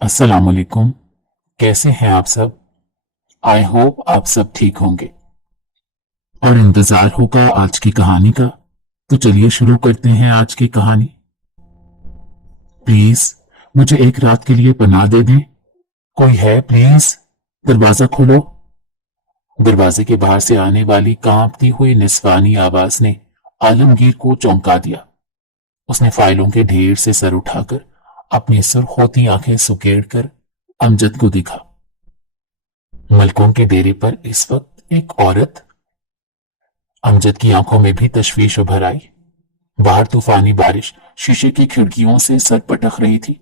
अस्सलाम वालेकुम। कैसे हैं आप सब? आई होप आप सब ठीक होंगे और इंतजार होगा आज की कहानी का। तो चलिए शुरू करते हैं आज की कहानी। प्लीज मुझे एक रात के लिए पनाह दे दें। कोई है प्लीज? दरवाजा खोलो। दरवाजे के बाहर से आने वाली कांपती हुई निस्वानी आवाज ने आलमगीर को चौंका दिया। उसने फाइलों के ढेर से सर उठाकर अपनी सुर्ख होती आंखें सुकेड़ कर अमजद को देखा। मलकों के डेरे पर इस वक्त एक औरत। अमजद की आंखों में भी तशवीश उभर आई। बाहर तूफानी बारिश शीशे की खिड़कियों से सर पटक रही थी।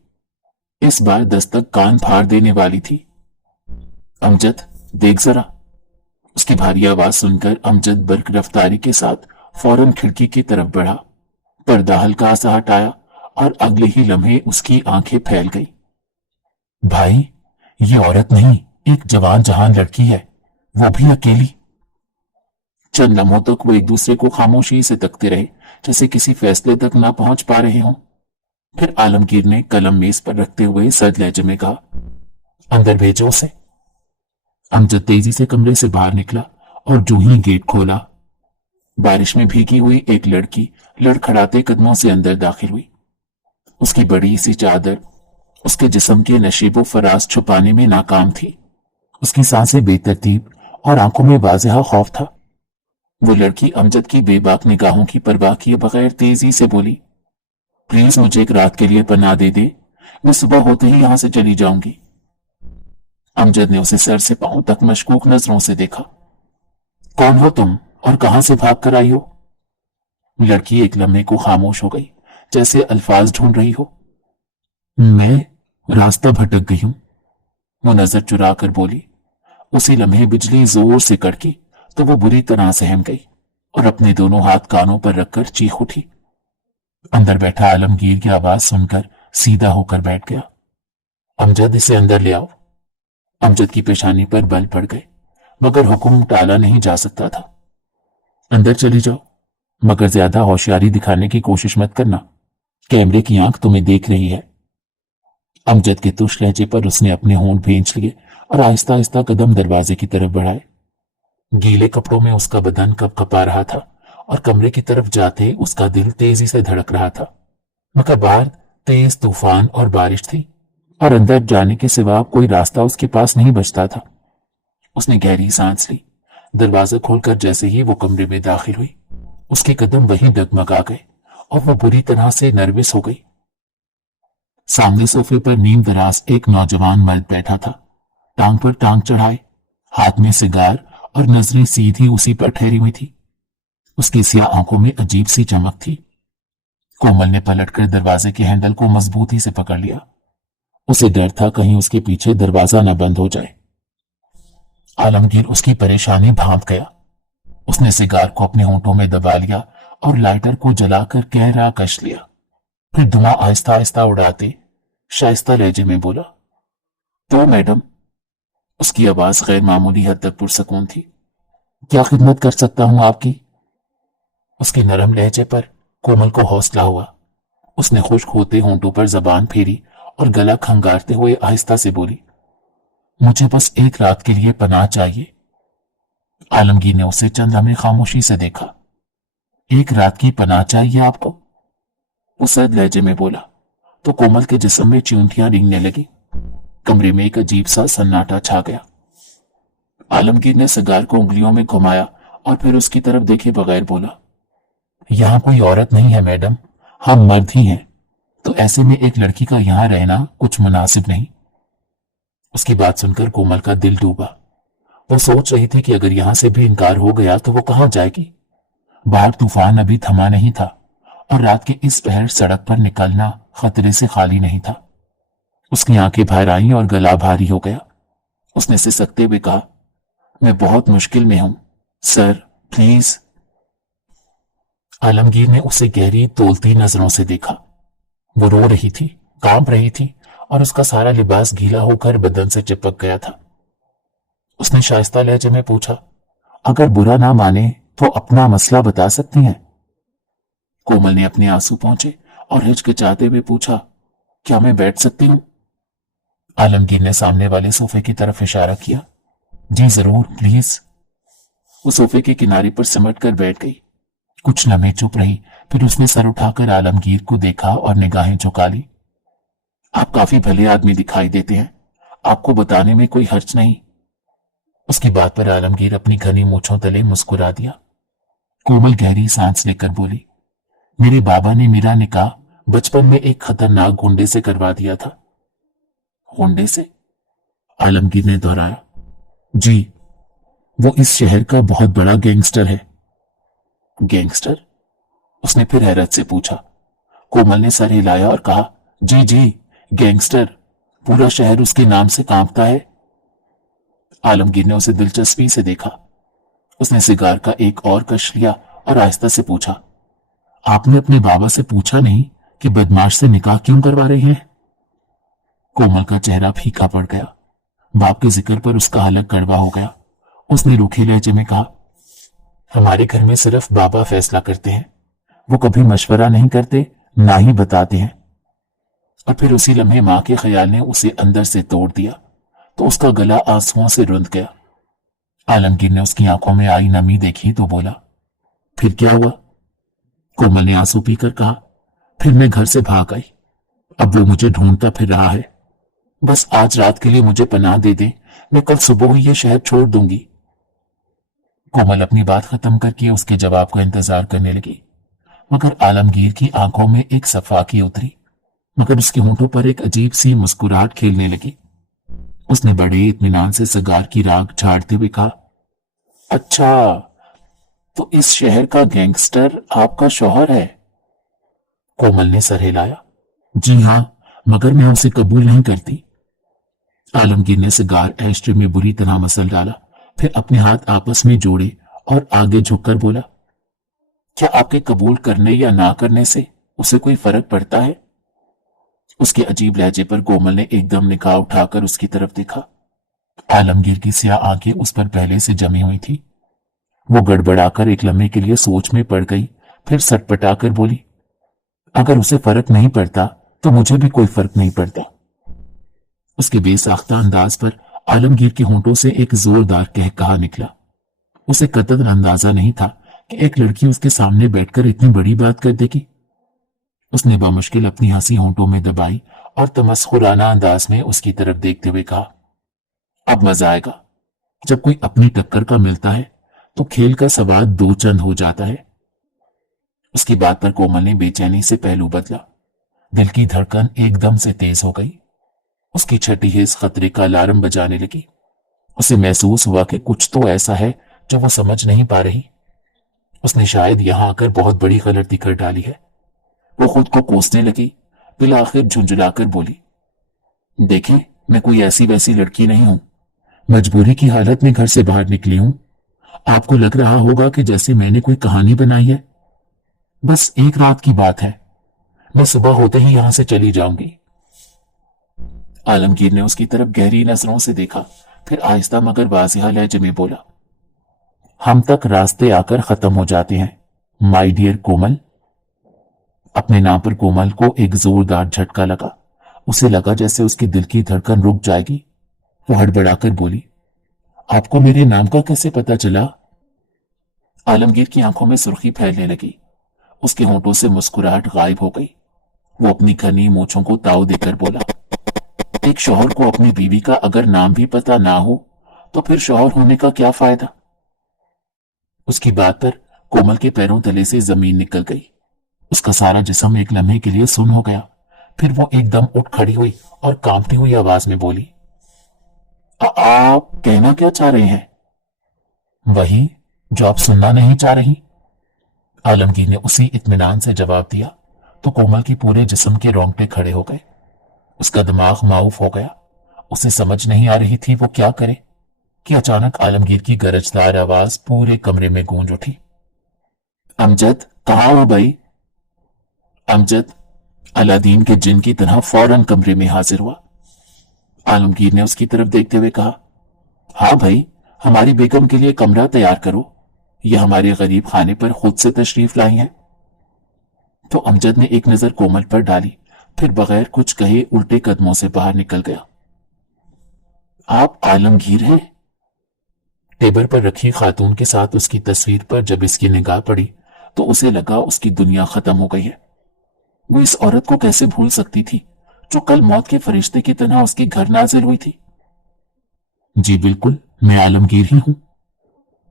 इस बार दस्तक कान फाड़ देने वाली थी। अमजद, देख जरा। उसकी भारी आवाज सुनकर अमजद बर्क रफ्तारी के साथ फौरन खिड़की की तरफ बढ़ा। पर्दा हल्का सा हटाया और अगले ही लम्हे उसकी आंखें फैल गई। भाई, ये औरत नहीं, एक जवान जहान लड़की है, वो भी अकेली। चंद लम्हों तक वो एक दूसरे को खामोशी से तकते रहे, जैसे किसी फैसले तक ना पहुंच पा रहे हों। फिर आलमगीर ने कलम मेज पर रखते हुए सर्द लहजे में कहा, अंदर भेजो उसे। अमजद तेजी से कमरे से बाहर निकला और जो ही गेट खोला, बारिश में भीगी हुई एक लड़की लड़खड़ाते कदमों से अंदर दाखिल हुई। उसकी बड़ी सी चादर उसके जिस्म के नशीबो फराज छुपाने में नाकाम थी। उसकी सांसें बेतरतीब और आंखों में वाज़ेह खौफ था। वो लड़की अमजद की बेबाक निगाहों की परवाह किए बगैर तेजी से बोली, प्लीज मुझे एक रात के लिए पनाह दे दे, मैं सुबह होते ही यहां से चली जाऊंगी। अमजद ने उसे सर से पांव तक मशकूक नजरों से देखा। कौन हो तुम और कहां से भाग कर आई हो? लड़की एक लम्हे को खामोश हो गई, जैसे अल्फाज ढूंढ रही हो। मैं रास्ता भटक गई हूं, वो नजर चुरा कर बोली। उसी लम्हे बिजली जोर से कड़की तो वो बुरी तरह सहम गई और अपने दोनों हाथ कानों पर रखकर चीख उठी। अंदर बैठा आलमगीर की आवाज सुनकर सीधा होकर बैठ गया। अमजद, इसे अंदर ले आओ। अमजद की पेशानी पर बल पड़ गए, मगर हुक्म टाला नहीं जा सकता था। अंदर चली जाओ, मगर ज्यादा होशियारी दिखाने की कोशिश मत करना, कैमरे की आंख तुम्हें देख रही है। अमजद के तुष लहजे पर उसने अपने होंठ भींच लिए और आहिस्ता आहिस्ता कदम दरवाजे की तरफ बढ़ाए। गीले कपड़ों में उसका बदन कपकपा रहा था और कमरे की तरफ जाते उसका दिल तेजी से धड़क रहा था। मगर बाहर तेज तूफान और बारिश थी और अंदर जाने के सिवा कोई रास्ता उसके पास नहीं बचता था। उसने गहरी सांस ली। दरवाजा खोलकर जैसे ही वो कमरे में दाखिल हुई, उसके कदम वहीं डगमगा गए और वो बुरी तरह से नर्वस हो गई। सामने सोफे पर नीम दराज एक नौजवान मर्द बैठा था, टांग पर टांग चढ़ाए, हाथ में सिगार और नजरें सीधी उसी पर ठहरी हुई थी। उसकी सिया आंखों में अजीब सी चमक थी। कोमल ने पलटकर दरवाजे के हैंडल को मजबूती से पकड़ लिया। उसे डर था कहीं उसके पीछे दरवाजा न बंद हो जाए। आलमगीर उसकी परेशानी भांप गया। उसने सिगार को अपने होंठों में दबा लिया और लाइटर को जलाकर गहरा कश लिया। फिर धुआं आहिस्ता आहिस्ता उड़ाते शाइस्ता लहजे में बोला, तो मैडम। उसकी आवाज गैर मामूली हद तक पुरसकून थी। क्या खिदमत कर सकता हूं आपकी? उसके नरम लहजे पर कोमल को हौसला हुआ। उसने खुश्क होते होंठों पर जबान फेरी और गला खंगारते हुए आहिस्ता से बोली, मुझे बस एक रात के लिए पनाह चाहिए। आलमगीर ने उसे चंद लम्हे खामोशी से देखा। एक रात की पनाह चाहिए आपको? वो सर्द लहजे में बोला तो कोमल के जिस्म में चिंटियां रेंगने लगी। कमरे में एक अजीब सा सन्नाटा छा गया। आलमगीर ने सिगार को उंगलियों में घुमाया और फिर उसकी तरफ देखे बगैर बोला, यहां कोई औरत नहीं है मैडम, हम मर्द ही हैं, तो ऐसे में एक लड़की का यहां रहना कुछ मुनासिब नहीं। उसकी बात सुनकर कोमल का दिल डूबा। वो सोच रही थी कि अगर यहां से भी इनकार हो गया तो वो कहां जाएगी। बाहर तूफान अभी थमा नहीं था और रात के इस पहर सड़क पर निकलना खतरे से खाली नहीं था। उसकी आंखें बाहर आईं और गला भारी हो गया। उसने सिसकते हुए कहा, मैं बहुत मुश्किल में हूं सर, प्लीज। आलमगीर ने उसे गहरी तोलती नजरों से देखा। वो रो रही थी, कांप रही थी और उसका सारा लिबास गीला होकर बदन से चिपक गया था। उसने शाइस्ता लहजे में पूछा, अगर बुरा ना माने तो अपना मसला बता सकती हैं? कोमल ने अपने आंसू पहुंचे और हिचकिचाते हुए पूछा, क्या मैं बैठ सकती हूं? आलमगीर ने सामने वाले सोफे की तरफ इशारा किया। जी जरूर, प्लीज। वो सोफे के किनारे पर सिमट कर बैठ गई। कुछ लम्हे चुप रही, फिर उसने सर उठाकर आलमगीर को देखा और निगाहें झुका ली। आप काफी भले आदमी दिखाई देते हैं, आपको बताने में कोई हर्ज नहीं। उसकी बात पर आलमगीर अपनी घनी मूंछों तले मुस्कुरा दिया। कोमल गहरी सांस लेकर बोली, मेरे बाबा ने मेरा निकाह बचपन में एक खतरनाक गुंडे से करवा दिया था। गुंडे से? आलमगीर ने दोहराया। जी, वो इस शहर का बहुत बड़ा गैंगस्टर है। गैंगस्टर? उसने फिर हैरत से पूछा। कोमल ने सर हिलाया और कहा, जी जी, गैंगस्टर। पूरा शहर उसके नाम से कांपता है। आलमगीर ने उसे दिलचस्पी से देखा। उसने सिगार का एक और कश लिया और आहिस्ता से पूछा, आपने अपने बाबा से पूछा नहीं कि बदमाश से निकाह क्यों करवा रहे हैं? कोमल का चेहरा फीका पड़ गया। बाप के जिक्र पर उसका हलक कड़वा हो गया। उसने रूखे लहजे में कहा, हमारे घर में सिर्फ बाबा फैसला करते हैं, वो कभी मशवरा नहीं करते, ना ही बताते हैं। और फिर उसी लम्हे मां के ख्याल ने उसे अंदर से तोड़ दिया तो उसका गला आंसुओं से रुंध गया। आलमगीर ने उसकी आंखों में आई नमी देखी तो बोला, फिर क्या हुआ? कोमल ने आंसू पीकर कहा, फिर मैं घर से भाग आई। अब वो मुझे ढूंढता फिर रहा है। बस आज रात के लिए मुझे पनाह दे दे, मैं कल सुबह ही ये शहर छोड़ दूंगी। कोमल अपनी बात खत्म करके उसके जवाब का इंतजार करने लगी, मगर आलमगीर की आंखों में एक सफाकी उतरी, मगर उसके होंठों पर एक अजीब सी मुस्कुराहट खेलने लगी। उसने बड़े इत्मीनान से सिगार की राख झाड़ते हुए कहा, अच्छा, तो इस शहर का गैंगस्टर आपका शौहर है? कोमल ने सर हिलाया। जी हां, मगर मैं उसे कबूल नहीं करती। आलमगीर ने सिगार एस्ट्रे में बुरी तरह मसल डाला, फिर अपने हाथ आपस में जोड़े और आगे झुककर बोला, क्या आपके कबूल करने या ना करने से उसे कोई फर्क पड़ता है? उसके अजीब लहजे पर कोमल ने एकदम निगाह उठाकर उसकी तरफ देखा। आलमगीर की स्याह आंखें उस पर पहले से जमी हुई थी। वो गड़बड़ाकर एक लम्हे के लिए सोच में पड़ गई, फिर सटपटाकर बोली, अगर उसे फर्क नहीं पड़ता तो मुझे भी कोई फर्क नहीं पड़ता। उसके बेसाख्ता अंदाज पर आलमगीर के होंठों से एक जोरदार कहकहा निकला। उसे कतई अंदाजा नहीं था कि एक लड़की उसके सामने बैठकर इतनी बड़ी बात कर देगी। उसने बामुश्किल अपनी हंसी होंठों में दबाई और तमस्खुराना अंदाज में उसकी तरफ देखते हुए कहा, अब मजा आएगा। जब कोई अपनी टक्कर का मिलता है तो खेल का स्वाद दो चंद हो जाता है। उसकी बात पर कोमल ने बेचैनी से पहलू बदला। दिल की धड़कन एकदम से तेज हो गई। उसकी छठी हिस्स खतरे का अलार्म बजाने लगी। उसे महसूस हुआ कि कुछ तो ऐसा है जो वो समझ नहीं पा रही। उसने शायद यहां आकर बहुत बड़ी गलती कर डाली है। वो खुद को कोसने लगी, फिर आखिर झुंझुलाकर बोली, देखें, मैं कोई ऐसी वैसी लड़की नहीं हूं। मजबूरी की हालत में घर से बाहर निकली हूं। आपको लग रहा होगा कि जैसे मैंने कोई कहानी बनाई है। बस एक रात की बात है, मैं सुबह होते ही यहां से चली जाऊंगी। आलमगीर ने उसकी तरफ गहरी नजरों से देखा, फिर आहिस्ता मगर वाज़िह लहजे में बोला, हम तक रास्ते आकर खत्म हो जाते हैं, माय डियर कोमल। अपने नाम पर कोमल को एक जोरदार झटका लगा। उसे लगा जैसे उसके दिल की धड़कन रुक जाएगी। वो हड़बड़ाकर बोली, आपको मेरे नाम का कैसे पता चला? आलमगीर की आंखों में सुर्खी फैलने लगी। उसके होंठों से मुस्कुराहट गायब हो गई। वो अपनी घनी मूंछों को ताव देकर बोला, एक शौहर को अपनी बीवी का अगर नाम भी पता ना हो तो फिर शौहर होने का क्या फायदा? उसकी बात पर कोमल के पैरों तले से जमीन निकल गई। उसका सारा जिस्म एक लम्हे के लिए सुन्न हो गया। फिर वो एकदम उठ खड़ी हुई और कांपती हुई आवाज में बोली, आप कहना क्या चाह रहे हैं? वही जो आप सुनना नहीं चाह रही। आलमगीर ने उसी इत्मीनान से जवाब दिया तो कोमल की पूरे जिस्म के रोंगटे खड़े हो गए। उसका दिमाग माऊफ हो गया। उसे समझ नहीं आ रही थी वो क्या करे कि अचानक आलमगीर की गरजदार आवाज पूरे कमरे में गूंज उठी, अमजद, कहाँ हो भाई? अमजद अलादीन के जिन की तरह फौरन कमरे में हाजिर हुआ। आलमगीर ने उसकी तरफ देखते हुए कहा, हाँ भाई, हमारी बेगम के लिए कमरा तैयार करो, यह हमारे गरीब खाने पर खुद से तशरीफ लाई हैं। तो अमजद ने एक नजर कोमल पर डाली, फिर बगैर कुछ कहे उल्टे कदमों से बाहर निकल गया। آپ عالمگیر ہیں؟ ٹیبل پر رکھی خاتون کے ساتھ اس کی تصویر پر جب اس کی نگاہ پڑی تو اسے لگا اس کی دنیا ختم ہو گئی ہے۔ وہ اس عورت کو کیسے بھول سکتی تھی جو کل موت کے فرشتے کی طرح اس کے گھر نازل ہوئی تھی؟ جی بالکل، میں عالمگیر ہی ہوں۔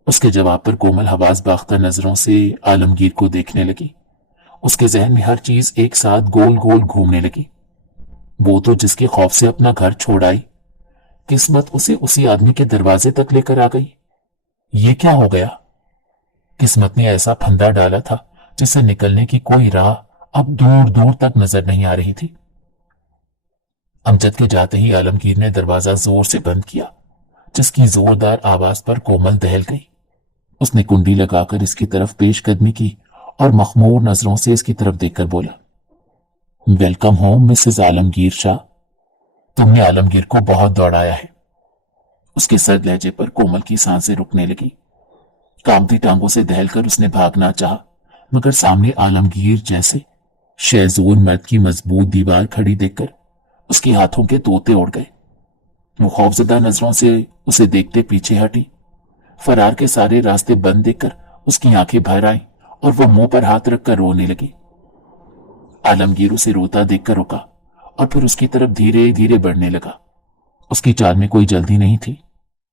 اس کے جواب پر کومل حواس باختہ نظروں سے عالمگیر کو دیکھنے لگی۔ اس کے ذہن میں ہر چیز ایک ساتھ گول گول گھومنے لگی۔ وہ تو جس کے خوف سے اپنا گھر چھوڑ آئی، قسمت اسے اسی آدمی کے دروازے تک لے کر آ گئی۔ یہ کیا ہو گیا؟ قسمت نے ایسا پھندا ڈالا تھا جس سے نکلنے کی کوئی راہ اب دور دور تک نظر نہیں آ رہی تھی۔ امجد کے جاتے ہی عالمگیر نے دروازہ زور سے بند کیا، جس کی زوردار آواز پر کومل دہل گئی۔ اس نے کنڈی لگا کر اس کی طرف پیش قدمی کی اور مخمور نظروں سے اس کی طرف دیکھ کر بولا، ویلکم ہوم مسز عالمگیر شاہ۔ تم نے عالمگیر کو بہت دوڑایا ہے۔ اس کے سرد لہجے پر کومل کی سانسیں رکنے لگی۔ کامتی ٹانگوں سے دہل کر اس نے بھاگنا چاہا، مگر سامنے عالمگیر جیسے شہزور مرد کی مضبوط دیوار کھڑی دیکھ کر اس کے ہاتھوں کے طوطے اڑ گئے۔ وہ خوفزدہ نظروں سے اسے دیکھتے پیچھے ہٹی۔ فرار کے سارے راستے بند دیکھ کر اس کی آنکھیں بھر آئیں اور وہ منہ پر ہاتھ رکھ کر رونے لگی۔ عالمگیر اسے روتا دیکھ کر رکا اور پھر اس کی طرف دھیرے دھیرے بڑھنے لگا۔ اس کی چال میں کوئی جلدی نہیں تھی،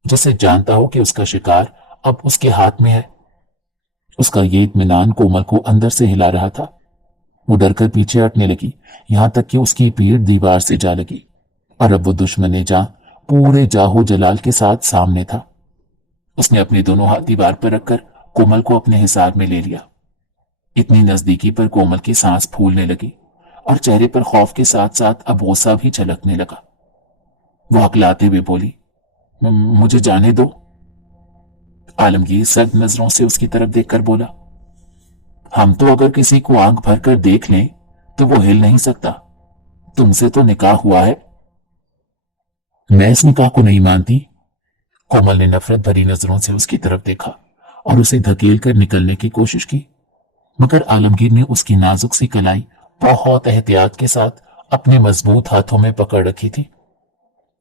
جیسے جانتا ہو کہ اس کا شکار اب اس کے ہاتھ میں ہے۔ اس کا یہ اطمینان کومل کو اندر سے ہلا رہا تھا۔ وہ ڈر کر پیچھے ہٹنے لگی، یہاں تک کہ اس کی پیٹھ دیوار سے جا لگی اور اب وہ دشمن جاں پورے جاہو جلال کے ساتھ سامنے تھا۔ اس نے اپنے دونوں ہاتھ دیوار پر رکھ کر کومل کو اپنے حصار میں لے لیا۔ اتنی نزدیکی پر کومل کی سانس پھولنے لگی اور چہرے پر خوف کے ساتھ ساتھ اب غصہ بھی جھلکنے لگا۔ وہ ہکلاتے ہوئے بولی، مجھے جانے دو۔ عالمگیر سرد نظروں سے اس کی طرف دیکھ کر بولا، ہم تو اگر کسی کو آنکھ بھر کر دیکھ لیں تو وہ ہل نہیں سکتا۔ تم سے تو نکاح ہوا ہے۔ میں اس نکاح کو نہیں مانتی۔ کومل نے نفرت بھری نظروں سے اس کی طرف دیکھا اور اسے دھکیل کر نکلنے کی کوشش کی، مگر عالمگیر نے اس کی نازک سی کلائی بہت احتیاط کے ساتھ اپنے مضبوط ہاتھوں میں پکڑ رکھی تھی۔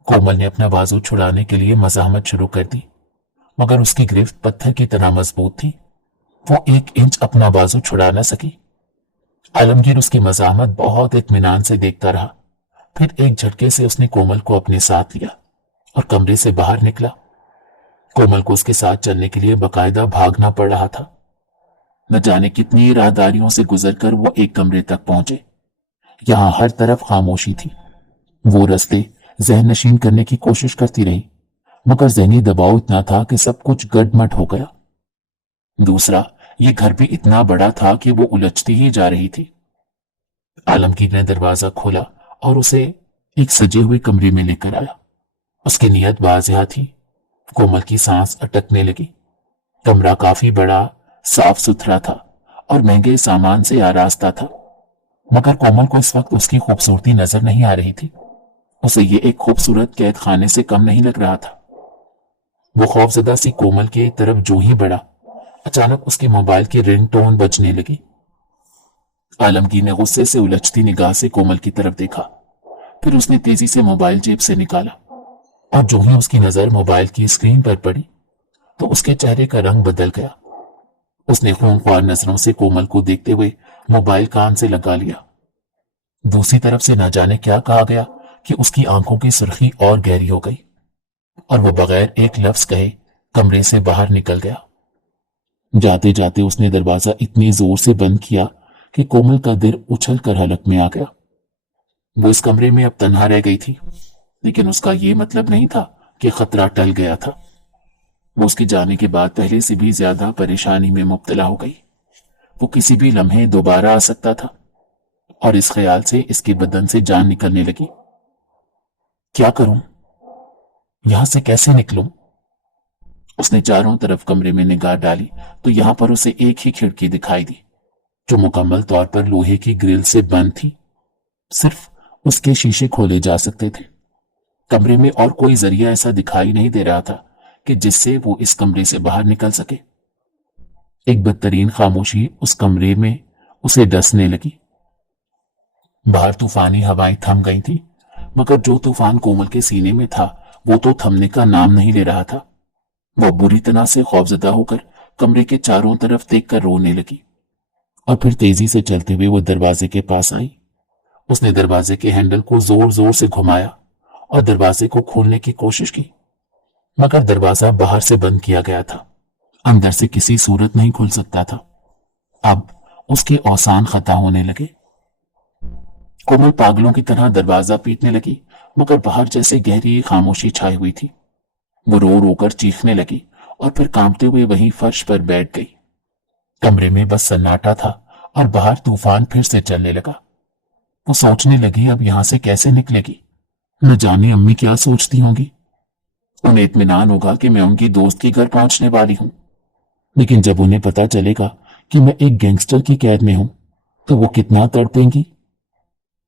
کومل نے اپنا بازو چھڑانے کے لیے مزاحمت شروع کر دی، مگر اس کی گرفت پتھر کی طرح مضبوط تھی۔ وہ 1 انچ اپنا بازو چھڑا نہ سکی۔ عالمگیر اس کی مزاحمت بہت اطمینان سے دیکھتا رہا، پھر ایک جھٹکے سے اس نے کومل کو اپنے ساتھ لیا اور کمرے سے باہر نکلا۔ کومل کو اس کے ساتھ چلنے کے لیے باقاعدہ بھاگنا پڑ رہا تھا۔ نہ جانے کتنی راہداریوں سے گزر کر وہ ایک کمرے تک پہنچے۔ یہاں ہر طرف خاموشی تھی۔ وہ رستے ذہن نشین کرنے کی کوشش کرتی رہی، مگر ذہنی دباؤ اتنا تھا کہ سب کچھ گڈ مٹ ہو گیا۔ دوسرا، یہ گھر بھی اتنا بڑا تھا کہ وہ الجھتی ہی جا رہی تھی۔ عالمگیر نے دروازہ کھولا اور اسے ایک سجے ہوئے کمرے میں لے کر آیا۔ اس کی نیت واضح تھی۔ کومل کی سانس اٹکنے لگی۔ کمرہ کافی بڑا، صاف ستھرا تھا اور مہنگے سامان سے آراستہ تھا، مگر کومل کو اس وقت اس کی خوبصورتی نظر نہیں آ رہی تھی۔ اسے یہ ایک خوبصورت قید خانے سے کم نہیں لگ رہا تھا۔ وہ خوفزدہ سی کومل کی طرف جو ہی بڑھا، اچانک اس کے موبائل کی رنگ ٹون بجنے لگی۔ عالمگیر نے غصے سے الجھتی نگاہ سے کومل کی طرف دیکھا، پھر اس نے تیزی سے موبائل جیب سے نکالا اور جو ہی اس کی نظر موبائل کی اسکرین پر پڑی تو اس کے چہرے کا رنگ بدل گیا۔ اس نے خونخوار نظروں سے کومل کو دیکھتے ہوئے موبائل کان سے لگا لیا۔ دوسری طرف سے نہ جانے کیا کہا گیا کہ اس کی آنکھوں کی سرخی اور گہری ہو گئی اور وہ بغیر ایک لفظ کہے کمرے سے باہر نکل گیا۔ جاتے جاتے اس نے دروازہ اتنی زور سے بند کیا کہ کومل کا دل اچھل کر حلق میں آ گیا۔ وہ اس کمرے میں اب تنہا رہ گئی تھی، لیکن اس کا یہ مطلب نہیں تھا کہ خطرہ ٹل گیا تھا۔ وہ اس کے جانے کے بعد پہلے سے بھی زیادہ پریشانی میں مبتلا ہو گئی۔ وہ کسی بھی لمحے دوبارہ آ سکتا تھا اور اس خیال سے اس کے بدن سے جان نکلنے لگی۔ کیا کروں؟ یہاں سے کیسے نکلوں؟ اس نے چاروں طرف کمرے میں نگاہ ڈالی تو یہاں پر اسے ایک ہی کھڑکی دکھائی دی جو مکمل طور پر لوہے کی گرل سے بند تھی۔ صرف اس کے شیشے کھولے جا سکتے تھے۔ کمرے میں اور کوئی ذریعہ ایسا دکھائی نہیں دے رہا تھا کہ جس سے وہ اس کمرے سے باہر نکل سکے۔ ایک بدترین خاموشی اس کمرے میں اسے ڈسنے لگی۔ باہر طوفانی ہوائیں تھم گئی تھی، مگر جو طوفان کومل کے سینے میں تھا वो तो थमने का नाम नहीं ले रहा था। वो बुरी तरह से खौफजदा होकर कमरे के चारों तरफ देखकर रोने लगी और फिर तेजी से चलते हुए वो दरवाजे के पास आई। उसने दरवाजे के हैंडल को जोर जोर से घुमाया और दरवाजे को खोलने की कोशिश की, मगर दरवाजा बाहर से बंद किया गया था, अंदर से किसी सूरत नहीं खुल सकता था। अब उसके औसान खता होने लगे। कोमल पागलों की तरह दरवाजा पीटने लगी, मगर बाहर जैसे गहरी खामोशी छाई हुई थी। वो रो रो कर चीखने लगी और फिर कांपते हुए वहीं फर्श पर बैठ गई। कमरे में बस सन्नाटा था और बाहर तूफान फिर से चलने लगा। वो सोचने लगी अब यहां से कैसे निकलेगी। न जाने अम्मी क्या सोचती होंगी। उन्हें इत्मीनान होगा कि मैं उनकी दोस्त के घर पहुंचने वाली हूं, लेकिन जब उन्हें पता चलेगा कि मैं एक गैंगस्टर की कैद में हूं तो वो कितना तड़पेंगी।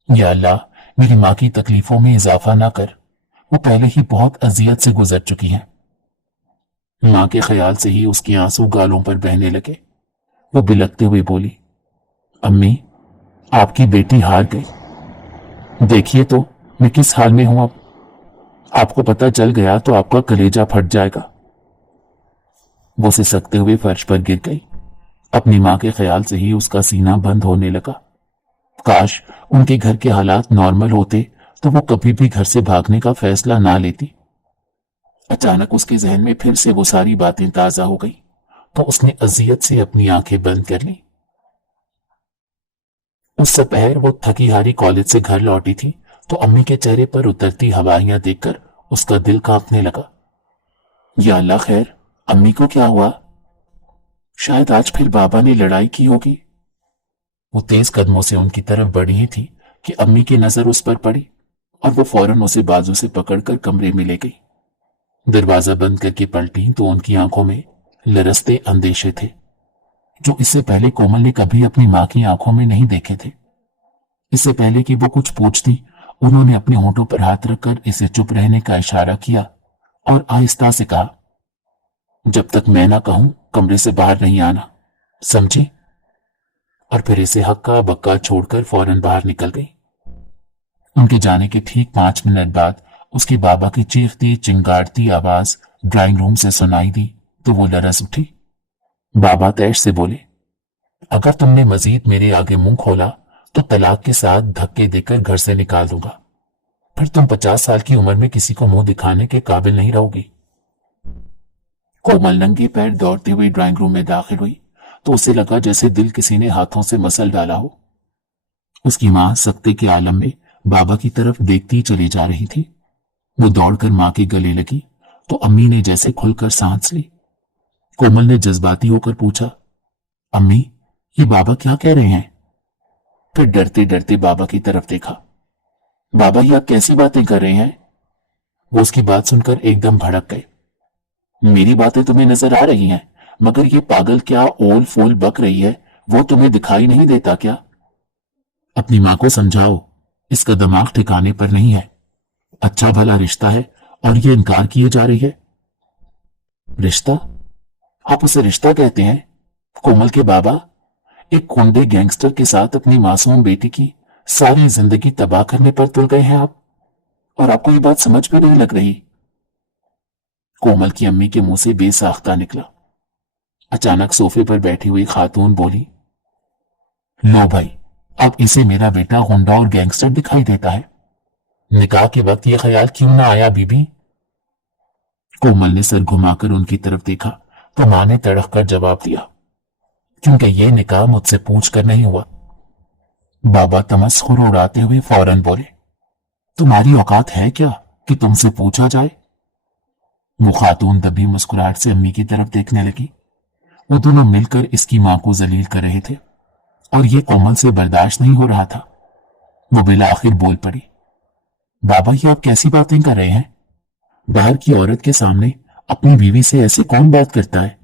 या अल्लाह, मेरी मां की तकलीफों में इजाफा ना कर, वो पहले ही बहुत अजियत से गुजर चुकी हैं। मां के ख्याल से ही उसके आंसू गालों पर बहने लगे। वो बिलखते हुए बोली, अम्मी, आपकी बेटी हार गई। देखिए तो मैं किस हाल में हूं अब। आपको पता चल गया तो आपका कलेजा फट जाएगा। वो सिसकते हुए फर्श पर गिर गई। अपनी मां के ख्याल से ही उसका सीना बंद होने लगा। काश उनके घर के हालात नॉर्मल होते तो वो कभी भी घर से भागने का फैसला ना लेती। अचानक उसके जहन में फिर से वो सारी बातें ताजा हो गई तो उसने अजियत से अपनी आंखें बंद कर ली। उस दोपहर वो थकी हारी कॉलेज से घर लौटी थी तो अम्मी के चेहरे पर उतरती हवाइयां देखकर उसका दिल कांपने लगा। या अल्लाह खैर, अम्मी को क्या हुआ? शायद आज फिर बाबा ने लड़ाई की होगी। वो तेज कदमों से उनकी तरफ बढ़ी ही थी कि अम्मी की नजर उस पर पड़ी और वो फौरन उसे बाजू से पकड़कर कमरे में ले गई। दरवाजा बंद करके पलटी तो उनकी आंखों में लरसते अंदेशे थे, जो इससे पहले कोमल ने कभी अपनी मां की आंखों में नहीं देखे थे। इससे पहले कि वो कुछ पूछती, उन्होंने अपने होंठों पर हाथ रखकर इसे चुप रहने का इशारा किया और आहिस्ता से कहा, जब तक मैं ना कहूं कमरे से बाहर नहीं आना, समझी? और फिर इसे हक्का बक्का छोड़कर फौरन बाहर निकल गई। उनके जाने के ठीक 5 मिनट बाद उसके बाबा की चीखती चिंगारती आवाज ड्राइंग रूम से सुनाई दी तो वो लरस उठी। बाबा तैश से बोले, अगर तुमने मजीद मेरे आगे मुंह खोला तो तलाक के साथ धक्के देकर घर से निकाल दूंगा। फिर तुम 50 साल की उम्र में किसी को मुंह दिखाने के काबिल नहीं रहोगी। कोमल नंगे पैर दौड़ती हुई ड्राइंग रूम में दाखिल हुई तो उसे लगा जैसे दिल किसी ने हाथों से मसल डाला हो। उसकी मां सकते के आलम में बाबा की तरफ देखती चली जा रही थी। वो दौड़कर मां के गले लगी तो अम्मी ने जैसे खुलकर सांस ली। कोमल ने जज्बाती होकर पूछा, अम्मी, ये बाबा क्या कह रहे हैं? फिर डरते डरते बाबा की तरफ देखा। बाबा, ये आप कैसी बातें कर रहे हैं? वो उसकी बात सुनकर एकदम भड़क गए। मेरी बातें तुम्हें नजर आ रही हैं, मगर ये पागल क्या ओल फोल बक रही है, वो तुम्हें दिखाई नहीं देता क्या? अपनी मां को समझाओ, इसका दिमाग ठिकाने पर नहीं है। अच्छा भला रिश्ता है और ये इनकार किए जा रही है। रिश्ता? आप उसे रिश्ता कहते हैं? कोमल के बाबा, एक गुंडे गैंगस्टर के साथ अपनी मासूम बेटी की सारी जिंदगी तबाह करने पर तुल गए हैं आप, और आपको ये बात समझ भी नहीं लग रही। कोमल की अम्मी के मुंह से बेसाख्ता निकला। अचानक सोफे पर बैठी हुई खातून बोली, लो भाई, अब इसे मेरा बेटा गुंडा और गैंगस्टर दिखाई देता है। निकाह के वक्त ये ख्याल क्यों ना आया बीबी? कोमल ने सर घुमाकर उनकी तरफ देखा तो मां ने तड़क कर जवाब दिया, क्योंकि ये निकाह मुझसे पूछ कर नहीं हुआ। बाबा तमस्खुर उड़ाते हुए फौरन बोले, तुम्हारी औकात है क्या कि तुमसे पूछा जाए? वो खातून दबी मुस्कुराहट से अम्मी की तरफ देखने लगी। वो दोनों मिलकर इसकी मां को जलील कर रहे थे और ये कोमल से बर्दाश्त नहीं हो रहा था। वो बिला आखिर बोल पड़ी, बाबा, ये आप कैसी बातें कर रहे हैं? बाहर की औरत के सामने अपनी बीवी से ऐसे कौन बात करता है?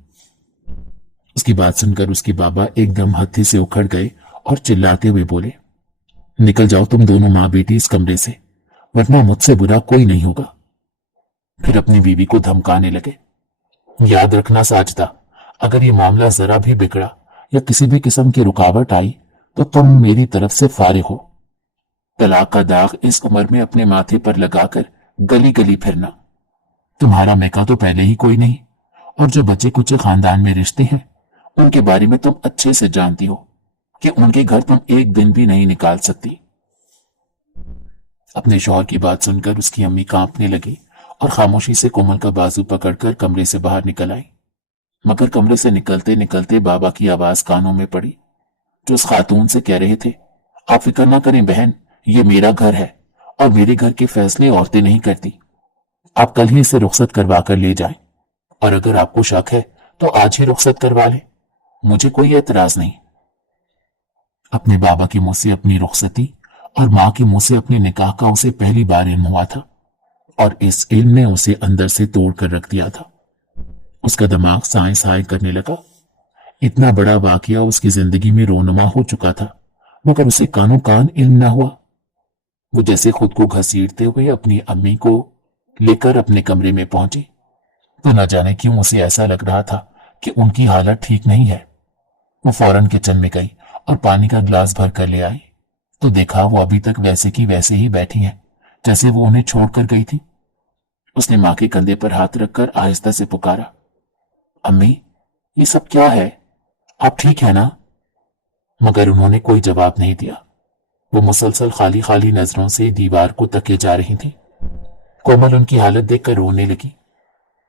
उसकी बात सुनकर उसके बाबा एकदम हत्थे से उखड़ गए और चिल्लाते हुए बोले, निकल जाओ तुम दोनों मां बेटी इस कमरे से, वरना मुझसे बुरा कोई नहीं होगा। फिर अपनी बीवी को धमकाने लगे, याद रखना साजदा, अगर ये मामला जरा भी बिगड़ा या किसी भी किस्म की रुकावट आई तो तुम मेरी तरफ से फारिग हो। तलाक का दाग इस उम्र में अपने माथे पर लगाकर गली गली फिरना, तुम्हारा मैका तो पहले ही कोई नहीं, और जो बच्चे कुछ खानदान में रिश्ते हैं उनके बारे में तुम अच्छे से जानती हो कि उनके घर तुम एक दिन भी नहीं निकाल सकती। अपने शौहर की बात सुनकर उसकी अम्मी कांपने लगी और खामोशी से कोमल का बाजू पकड़कर कमरे से बाहर निकल आई। मगर कमरे से निकलते निकलते बाबा की आवाज कानों में पड़ी, जो उस खातून से कह रहे थे, आप फिक्र ना करें बहन, ये मेरा घर है और मेरे घर के फैसले औरतें नहीं करती। आप कल ही इसे रुखसत करवा कर ले जाएं, और अगर आपको शक है तो आज ही रुखसत करवा लें, मुझे कोई एतराज नहीं। अपने बाबा के मुंह से अपनी रुखसती और मां के मुंह से अपने निकाह का उसे पहली बार इल्म हुआ था, और इस इल्म ने उसे अंदर से तोड़ कर रख दिया था। उसका दिमाग साए साए करने लगा। इतना बड़ा वाकया उसकी जिंदगी में रोनुमा हो चुका था, मगर उसे कानों कान इल्म ना हुआ। वो जैसे खुद को घसीटते हुए अपनी अम्मी को लेकर अपने कमरे में पहुंची, तो न जाने क्यों उसे ऐसा लग रहा था कि उनकी हालत ठीक नहीं है। वो फौरन किचन में गई और पानी का गिलास भर कर ले आई, तो देखा वो अभी तक वैसे की वैसे ही बैठी हैं जैसे वो उन्हें छोड़कर गई थी। उसने मां के कंधे पर हाथ रखकर आहिस्ता से पुकारा, अम्मी, ये सब क्या है? आप ठीक है ना? मगर उन्होंने कोई जवाब नहीं दिया। वो मुसलसल खाली खाली नजरों से दीवार को तके जा रही थी। कोमल उनकी हालत देखकर रोने लगी।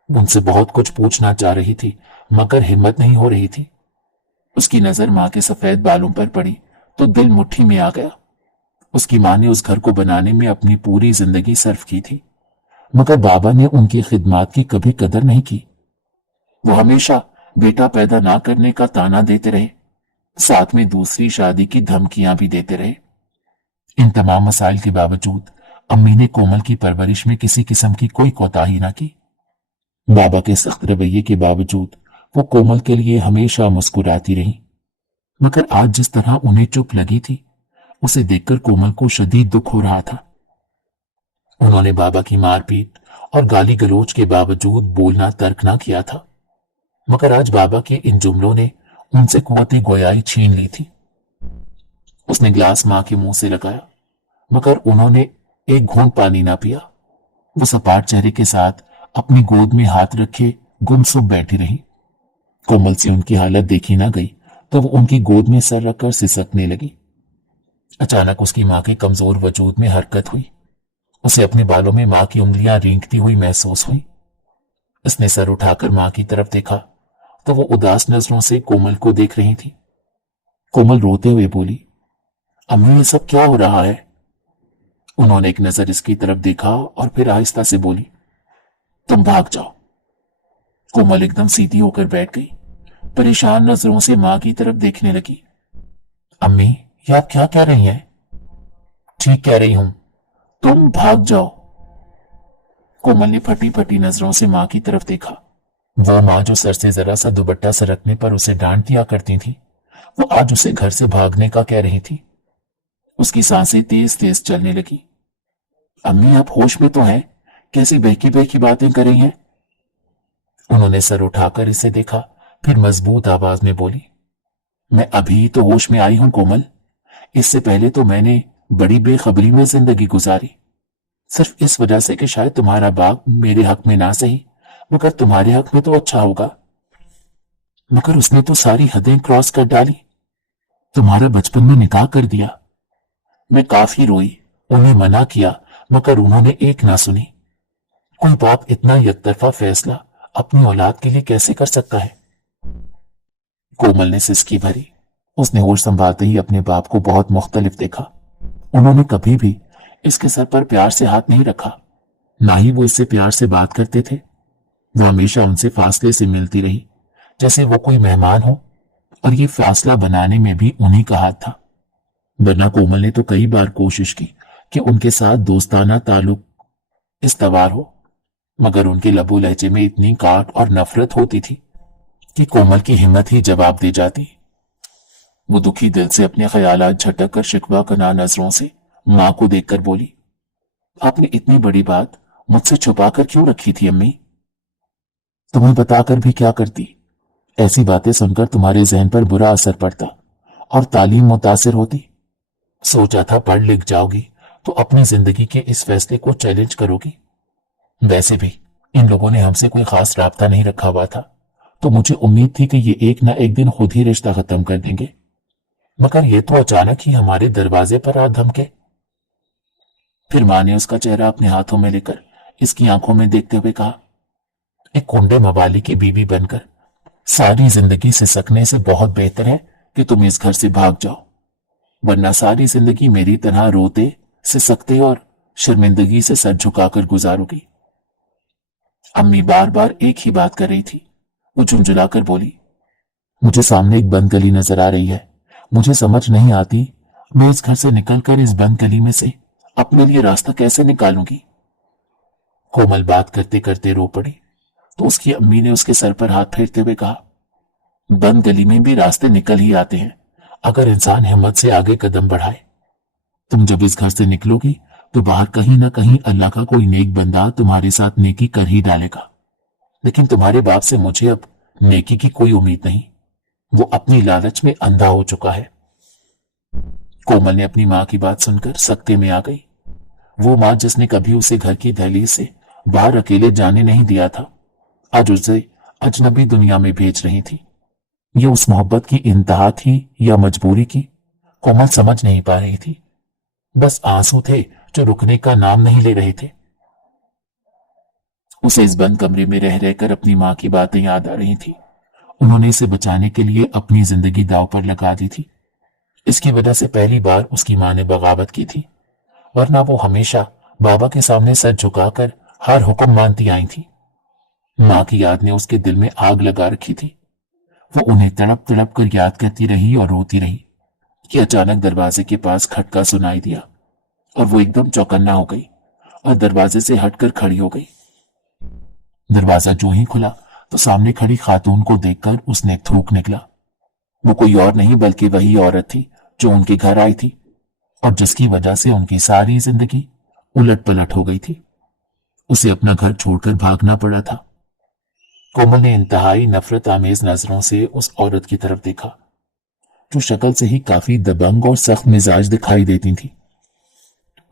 उनसे बहुत कुछ पूछना चाह रही थी, मगर हिम्मत नहीं हो रही थी। उसकी नजर मां के सफेद बालों पर पड़ी तो दिल मुट्ठी में आ गया। उसकी मां ने उस घर को बनाने में अपनी पूरी जिंदगी सर्फ की थी, मगर बाबा ने उनकी खिदमत की कभी कदर नहीं की। वो हमेशा बेटा पैदा ना करने का ताना देते रहे, साथ में दूसरी शादी की धमकियां भी देते रहे। इन तमाम मसाइल के बावजूद अम्मी ने कोमल की परवरिश में किसी किस्म की कोई कोताही ना की। बाबा के सख्त रवैये के बावजूद वो कोमल के लिए हमेशा मुस्कुराती रही, मगर आज जिस तरह उन्हें चुप लगी थी, उसे देखकर कोमल को शदीद दुख हो रहा था। उन्होंने बाबा की मारपीट और गाली गलोच के बावजूद बोलना तर्क ना किया था, मगर आज बाबा के इन जुमलों ने उनसे कुव्वते गोयाई छीन ली थी। उसने गिलास मां के मुंह से लगाया, मगर उन्होंने एक घूंट पानी ना पिया। वो सपाट चेहरे के साथ अपनी गोद में हाथ रखे गुमसुम बैठी रही। कोमल से उनकी हालत देखी ना गई तो वो उनकी गोद में सर रखकर सिसकने लगी। अचानक उसकी मां के कमजोर वजूद में हरकत हुई। उसे अपने बालों में मां की उंगलियां रेंगती हुई महसूस हुई। उसने सर उठाकर मां की तरफ देखा तो वो उदास नजरों से कोमल को देख रही थी। कोमल रोते हुए बोली, अम्मी, ये सब क्या हो रहा है? उन्होंने एक नजर इसकी तरफ देखा और फिर आहिस्ता से बोली, तुम भाग जाओ। कोमल एकदम सीधी होकर बैठ गई, परेशान नजरों से मां की तरफ देखने लगी। अम्मी, ये आप क्या कह रही हैं? ठीक कह रही हूं, तुम भाग जाओ। कोमल ने फटी फटी नजरों से मां की तरफ देखा। वो मां जो सर से जरा सा दुपट्टा सरकने पर उसे डांट दिया करती थी, वो आज उसे घर से भागने का कह रही थी। उसकी सांसें तेज तेज चलने लगी। अम्मी, आप होश में तो हैं? कैसी बहकी बहकी बातें कर रही हैं? उन्होंने सर उठाकर इसे देखा, फिर मजबूत आवाज में बोली, मैं अभी तो होश में आई हूं कोमल। इससे पहले तो मैंने बड़ी बेखबरी में जिंदगी गुजारी, सिर्फ इस वजह से कि शायद तुम्हारा बाप मेरे हक में ना सही मगर तुम्हारे हक में तो अच्छा होगा। मगर उसने तो सारी हदें क्रॉस कर डाली, तुम्हारा बचपन में निकाह कर दिया। मैं काफी रोई, उन्हें मना किया, मगर उन्होंने एक ना सुनी। कोई बाप इतना यकतरफा फैसला अपनी औलाद के लिए कैसे कर सकता है? कोमल ने सिसकी भरी। उसने होश संभालते ही अपने बाप को बहुत मुख्तलिफ देखा। उन्होंने कभी भी इसके सर पर प्यार से हाथ नहीं रखा, ना ही वो इससे प्यार से बात करते थे। वो हमेशा उनसे फासले से मिलती रही, जैसे वो कोई मेहमान हो, और ये फासला बनाने में भी उन्हीं का हाथ था। वरना कोमल ने तो कई बार कोशिश की कि उनके साथ दोस्ताना ताल्लुक इस्तवार हो, मगर उनके लबो लहजे में इतनी काट और नफरत होती थी कि कोमल की हिम्मत ही जवाब दे जाती। वो दुखी दिल से अपने ख्यालात झटक कर शिकवा कना नजरों से मां को देखकर बोली, आपने इतनी बड़ी बात मुझसे छुपा कर क्यों रखी थी अम्मी? तुम्हें बताकर भी क्या करती? ऐसी बातें सुनकर तुम्हारे जहन पर बुरा असर पड़ता और तालीम मुतासिर होती। सोचा था पढ़ लिख जाओगी तो अपनी जिंदगी के इस फैसले को चैलेंज करोगी। वैसे भी इन लोगों ने हमसे कोई खास राब्ता नहीं रखा हुआ था, तो मुझे उम्मीद थी कि ये एक ना एक दिन खुद ही रिश्ता खत्म कर देंगे, मगर ये तो अचानक ही हमारे दरवाजे पर आ धमके। फिर मां ने उसका चेहरा अपने हाथों में लेकर इसकी आंखों में देखते हुए कहा, एक कुंडे मवाली की बीवी बनकर सारी जिंदगी सिसकने से बहुत बेहतर है कि तुम इस घर से भाग जाओ, वरना सारी जिंदगी मेरी तरह रोते, सिसकते और शर्मिंदगी से सर झुकाकर गुजारोगी। अम्मी बार बार एक ही बात कर रही थी। वो झुंझुलाकर बोली, मुझे सामने एक बंद गली नजर आ रही है। मुझे समझ नहीं आती मैं इस घर से निकलकर इस बंद गली में से अपने लिए रास्ता कैसे निकालूंगी। कोमल बात करते करते रो पड़ी तो उसकी अम्मी ने उसके सर पर हाथ फेरते हुए कहा, बंद गली में भी रास्ते निकल ही आते हैं अगर इंसान हिम्मत से आगे कदम बढ़ाए। तुम जब इस घर से निकलोगी तो बाहर कहीं ना कहीं अल्लाह का कोई नेक बंदा तुम्हारे साथ नेकी कर ही डालेगा, लेकिन तुम्हारे बाप से मुझे अब नेकी की कोई उम्मीद नहीं। वो अपनी लालच में अंधा हो चुका है। कोमल ने अपनी मां की बात सुनकर सकते में आ गई। वो मां जिसने कभी उसे घर की दहलीज से बाहर अकेले जाने नहीं दिया था, आज उसे अजनबी दुनिया में भेज रही थी। ये उस मोहब्बत की इंतहा थी या मजबूरी की, कोमल समझ नहीं पा रही थी। बस आंसू थे जो रुकने का नाम नहीं ले रहे थे। उसे इस बंद कमरे में रह रहकर अपनी मां की बातें याद आ रही थी। उन्होंने इसे बचाने के लिए अपनी जिंदगी दांव पर लगा दी थी। इसकी वजह से पहली बार उसकी मां ने बगावत की थी, वरना वो हमेशा बाबा के सामने सर झुकाकर हर हुक्म मानती आई थी। मां की याद ने उसके दिल में आग लगा रखी थी। वो उन्हें तड़प तड़प कर याद करती रही और रोती रही कि अचानक दरवाजे के पास खटका सुनाई दिया और वो एकदम चौकन्ना हो गई और दरवाजे से हटकर खड़ी हो गई। दरवाजा जो ही खुला तो सामने खड़ी खातून को देखकर उसने थूक निकला। वो कोई और नहीं बल्कि वही औरत थी जो उनके घर आई थी और जिसकी वजह से उनकी सारी जिंदगी उलट पलट हो गई थी। उसे अपना घर छोड़कर भागना पड़ा था। कोमल ने इंतहाई नफरत आमेज नजरों से उस औरत की तरफ देखा, जो शक्ल से ही काफी दबंग और सख्त मिजाज दिखाई देती थी।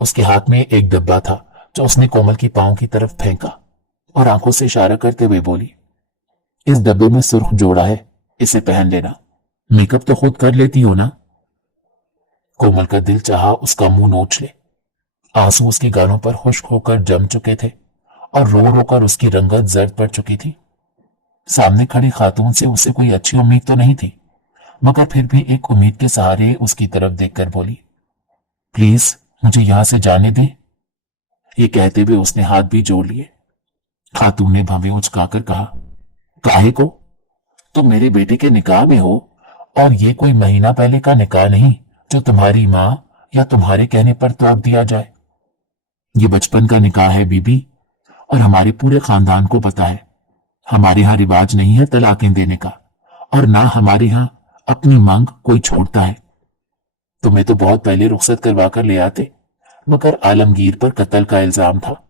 उसके हाथ में एक डब्बा था जो उसने कोमल की पांव की तरफ फेंका और आंखों से इशारा करते हुए बोली, इस डब्बे में सुर्ख जोड़ा है, इसे पहन लेना। मेकअप तो खुद कर लेती हो ना। कोमल का दिल चाहा उसका मुंह नोच ले। आंसू उसके गालों पर खुश्क होकर जम चुके थे और रो रो कर उसकी रंगत जर्द पड़ चुकी थी। सामने खड़ी खातून से उसे कोई अच्छी उम्मीद तो नहीं थी, मगर फिर भी एक उम्मीद के सहारे उसकी तरफ देखकर बोली, प्लीज मुझे यहां से जाने दे। ये कहते हुए उसने हाथ भी जोड़ लिए। खातून ने भवें उचकाकर कहा, काहे को? तुम मेरे बेटे के निकाह में हो और ये कोई महीना पहले का निकाह नहीं जो तुम्हारी मां या तुम्हारे कहने पर तोड़ दिया जाए। ये बचपन का निकाह है बीबी, और हमारे पूरे खानदान को पता है हमारे यहां रिवाज नहीं है तलाकें देने का, और ना हमारे यहां अपनी मांग कोई छोड़ता है। तुम्हें तो बहुत पहले रुखसत करवा कर ले आते, मगर आलमगीर पर कत्ल का इल्जाम था,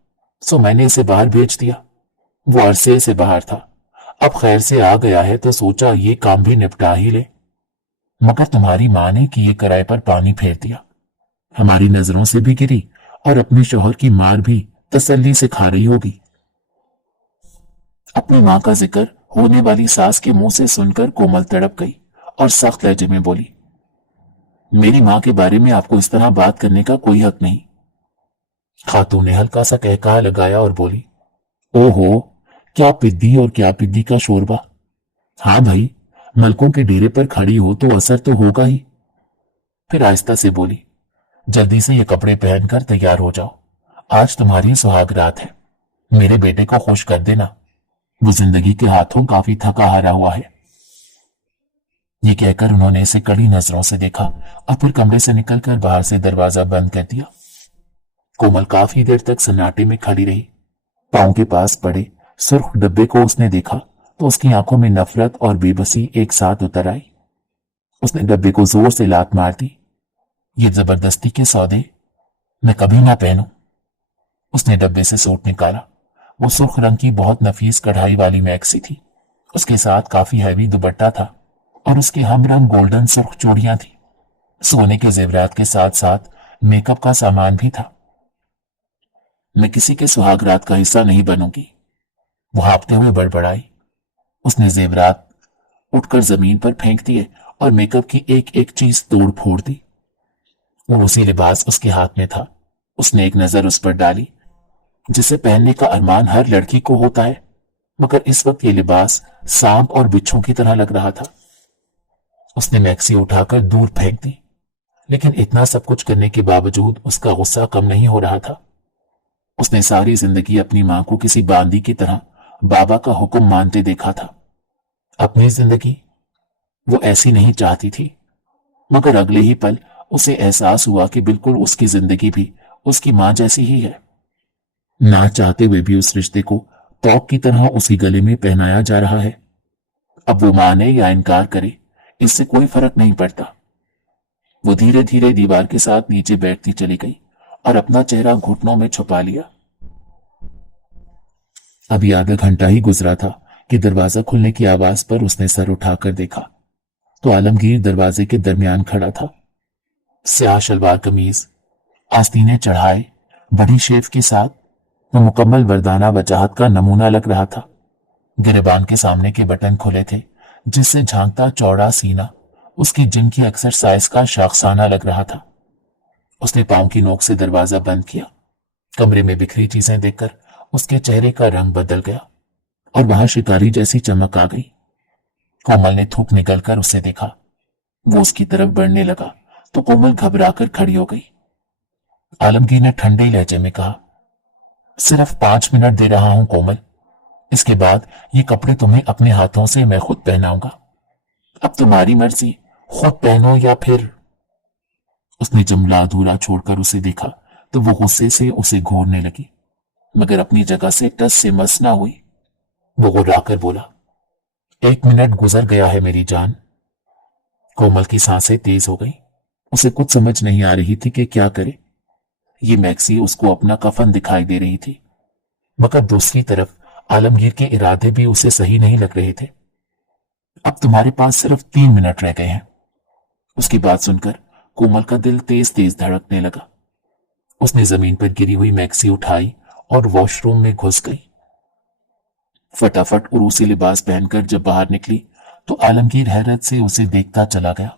सो मैंने इसे बाहर भेज दिया। वो अरसे से बाहर था, अब खैर से आ गया है तो सोचा ये काम भी निपटा ही ले, मगर तुम्हारी मां ने किए किराए पर पानी फेर दिया। हमारी नजरों से भी गिरी और अपने शोहर की मार भी तसल्ली से खा रही होगी। अपनी मां का जिक्र होने वाली सास के मुंह से सुनकर कोमल तड़प गई और सख्त लहजे में बोली, मेरी मां के बारे में आपको इस तरह बात करने का कोई हक नहीं। खातून ने हल्का सा कहका लगाया और बोली, ओहो, क्या पिद्दी और क्या पिद्दी का शोरबा। हाँ भाई, मलकों के डेरे पर खड़ी हो तो असर तो होगा ही। फिर आहिस्ता से बोली, जल्दी से ये कपड़े पहनकर तैयार हो जाओ, आज तुम्हारी सुहाग रात है। मेरे बेटे को खुश कर देना, वो जिंदगी के हाथों काफी थका हारा हुआ है। ये कहकर उन्होंने इसे कड़ी नजरों से देखा और फिर कमरे से निकलकर बाहर से दरवाजा बंद कर दिया। कोमल काफी देर तक सन्नाटे में खड़ी रही। पांव के पास पड़े सुर्ख डब्बे को उसने देखा तो उसकी आंखों में नफरत और बेबसी एक साथ उतर आई। उसने डब्बे को जोर से लात मार दी। ये जबरदस्ती के सौदे मैं कभी ना पहनूं। उसने डब्बे से सूट निकाला। वो सुर्ख रंग की बहुत नफीस कढ़ाई वाली मैक्सी थी। उसके साथ काफी हैवी दुपट्टा था और उसके हमरंग गोल्डन सुर्ख चूड़ियां थी। सोने के जेवरात के साथ साथ मेकअप का सामान भी था। मैं किसी के सुहागरात का हिस्सा नहीं बनूंगी। वो हाँफते हुए बड़बड़ाई। उसने जेवरात उठकर जमीन पर फेंक दिए और मेकअप की एक एक चीज तोड़ फोड़ दी। वो उसी लिबास उसके हाथ में था। उसने एक नजर उस पर डाली जिसे पहनने का अरमान हर लड़की को होता है, मगर इस वक्त ये लिबास सांप और बिच्छू की तरह लग रहा था। उसने मैक्सी उठाकर दूर फेंक दी, लेकिन इतना सब कुछ करने के बावजूद उसका गुस्सा कम नहीं हो रहा था। उसने सारी जिंदगी अपनी मां को किसी बांदी की तरह बाबा का हुक्म मानते देखा था। अपनी जिंदगी वो ऐसी नहीं चाहती थी, मगर अगले ही पल उसे एहसास हुआ कि बिल्कुल उसकी जिंदगी भी उसकी मां जैसी ही है। ना चाहते हुए भी उस रिश्ते को तौक की तरह उसके गले में पहनाया जा रहा है। अब वो माने या इनकार करे, इससे कोई फर्क नहीं पड़ता। वो धीरे धीरे दीवार के साथ नीचे बैठती चली गई और अपना चेहरा घुटनों में छुपा लिया। अभी आधा घंटा ही गुजरा था कि दरवाजा खुलने की आवाज पर उसने सर उठाकर देखा तो आलमगीर दरवाजे के दरमियान खड़ा था। स्याह शलवार कमीज, आस्तीने चढ़ाए, बड़ी शेफ के साथ वो मुकम्मल वर्दाना वजाहत का नमूना लग रहा था। गिरेबान के सामने के बटन खुले थे, जिससे झांकता चौड़ा सीना उसकी जिम की एक्सरसाइज का शाखसाना लग रहा था। उसने पांव की नोक से दरवाजा बंद किया। कमरे में बिखरी चीजें देखकर उसके चेहरे का रंग बदल गया और वहां शिकारी जैसी चमक आ गई। कोमल ने थूक निकलकर उसे देखा। वो उसकी तरफ बढ़ने लगा तो कोमल घबराकर खड़ी हो गई। आलमगीर ने ठंडे लहजे में कहा, सिर्फ 5 मिनट दे रहा हूं कोमल, इसके बाद ये कपड़े तुम्हें अपने हाथों से मैं खुद पहनाऊंगा। अब तुम्हारी मर्जी, खुद पहनो या फिर। उसने जुमला अधूरा छोड़कर उसे देखा तो वो गुस्से से उसे घूरने लगी, मगर अपनी जगह से टस से मस ना हुई। वो गुर्राकर बोला, 1 मिनट गुजर गया है मेरी जान। कोमल की सांसें तेज हो गई। उसे कुछ समझ नहीं आ रही थी कि क्या करे। ये मैक्सी उसको अपना कफन दिखाई दे रही थी, मगर दूसरी तरफ आलमगीर के इरादे भी उसे सही नहीं लग रहे थे। अब तुम्हारे पास सिर्फ 3 मिनट रह गए हैं। उसकी बात सुनकर कोमल का दिल तेज तेज धड़कने लगा। उसने जमीन पर गिरी हुई मैक्सी उठाई और वॉशरूम में घुस गई। फटाफट उरूसी लिबास पहनकर जब बाहर निकली तो आलमगीर हैरत से उसे देखता चला गया।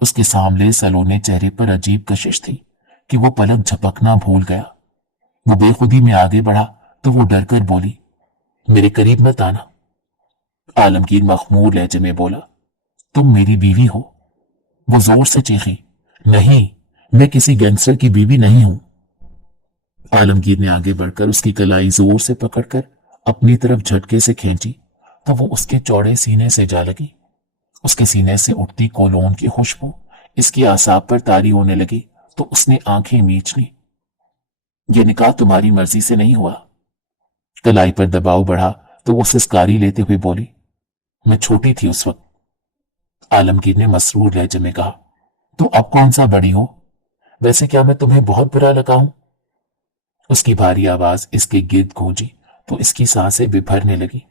उसके सामने सलोने चेहरे पर अजीब कशिश थी कि वो पलक झपकना भूल गया। वो बेखुदी में आगे बढ़ा तो वो डरकर बोली, मेरे करीब मत आना। आलमगीर मखमूर लहजे में बोला, तुम मेरी बीवी हो। वो जोर से चीखी, नहीं, मैं किसी गैंगस्टर की बीवी नहीं हूं। आलमगीर ने आगे बढ़कर उसकी कलाई जोर से पकड़कर अपनी तरफ झटके से खींची तो वो उसके चौड़े सीने से जा लगी। उसके सीने से उठती कोलोन की खुशबू इसकी आसाब पर तारी होने लगी तो उसने आंखें मीच ली। ये निकाह तुम्हारी मर्जी से नहीं हुआ। कलाई पर दबाव बढ़ा तो वो सिसकारी लेते हुए बोली, मैं छोटी थी उस वक्त। आलमगीर ने मसरूर लहजे में कहा, तो अब कौन सा बड़ी हो? वैसे क्या मैं तुम्हें बहुत बुरा लगा हूं? उसकी भारी आवाज इसके गिर्द गूंजी तो इसकी सांसें बिभरने लगी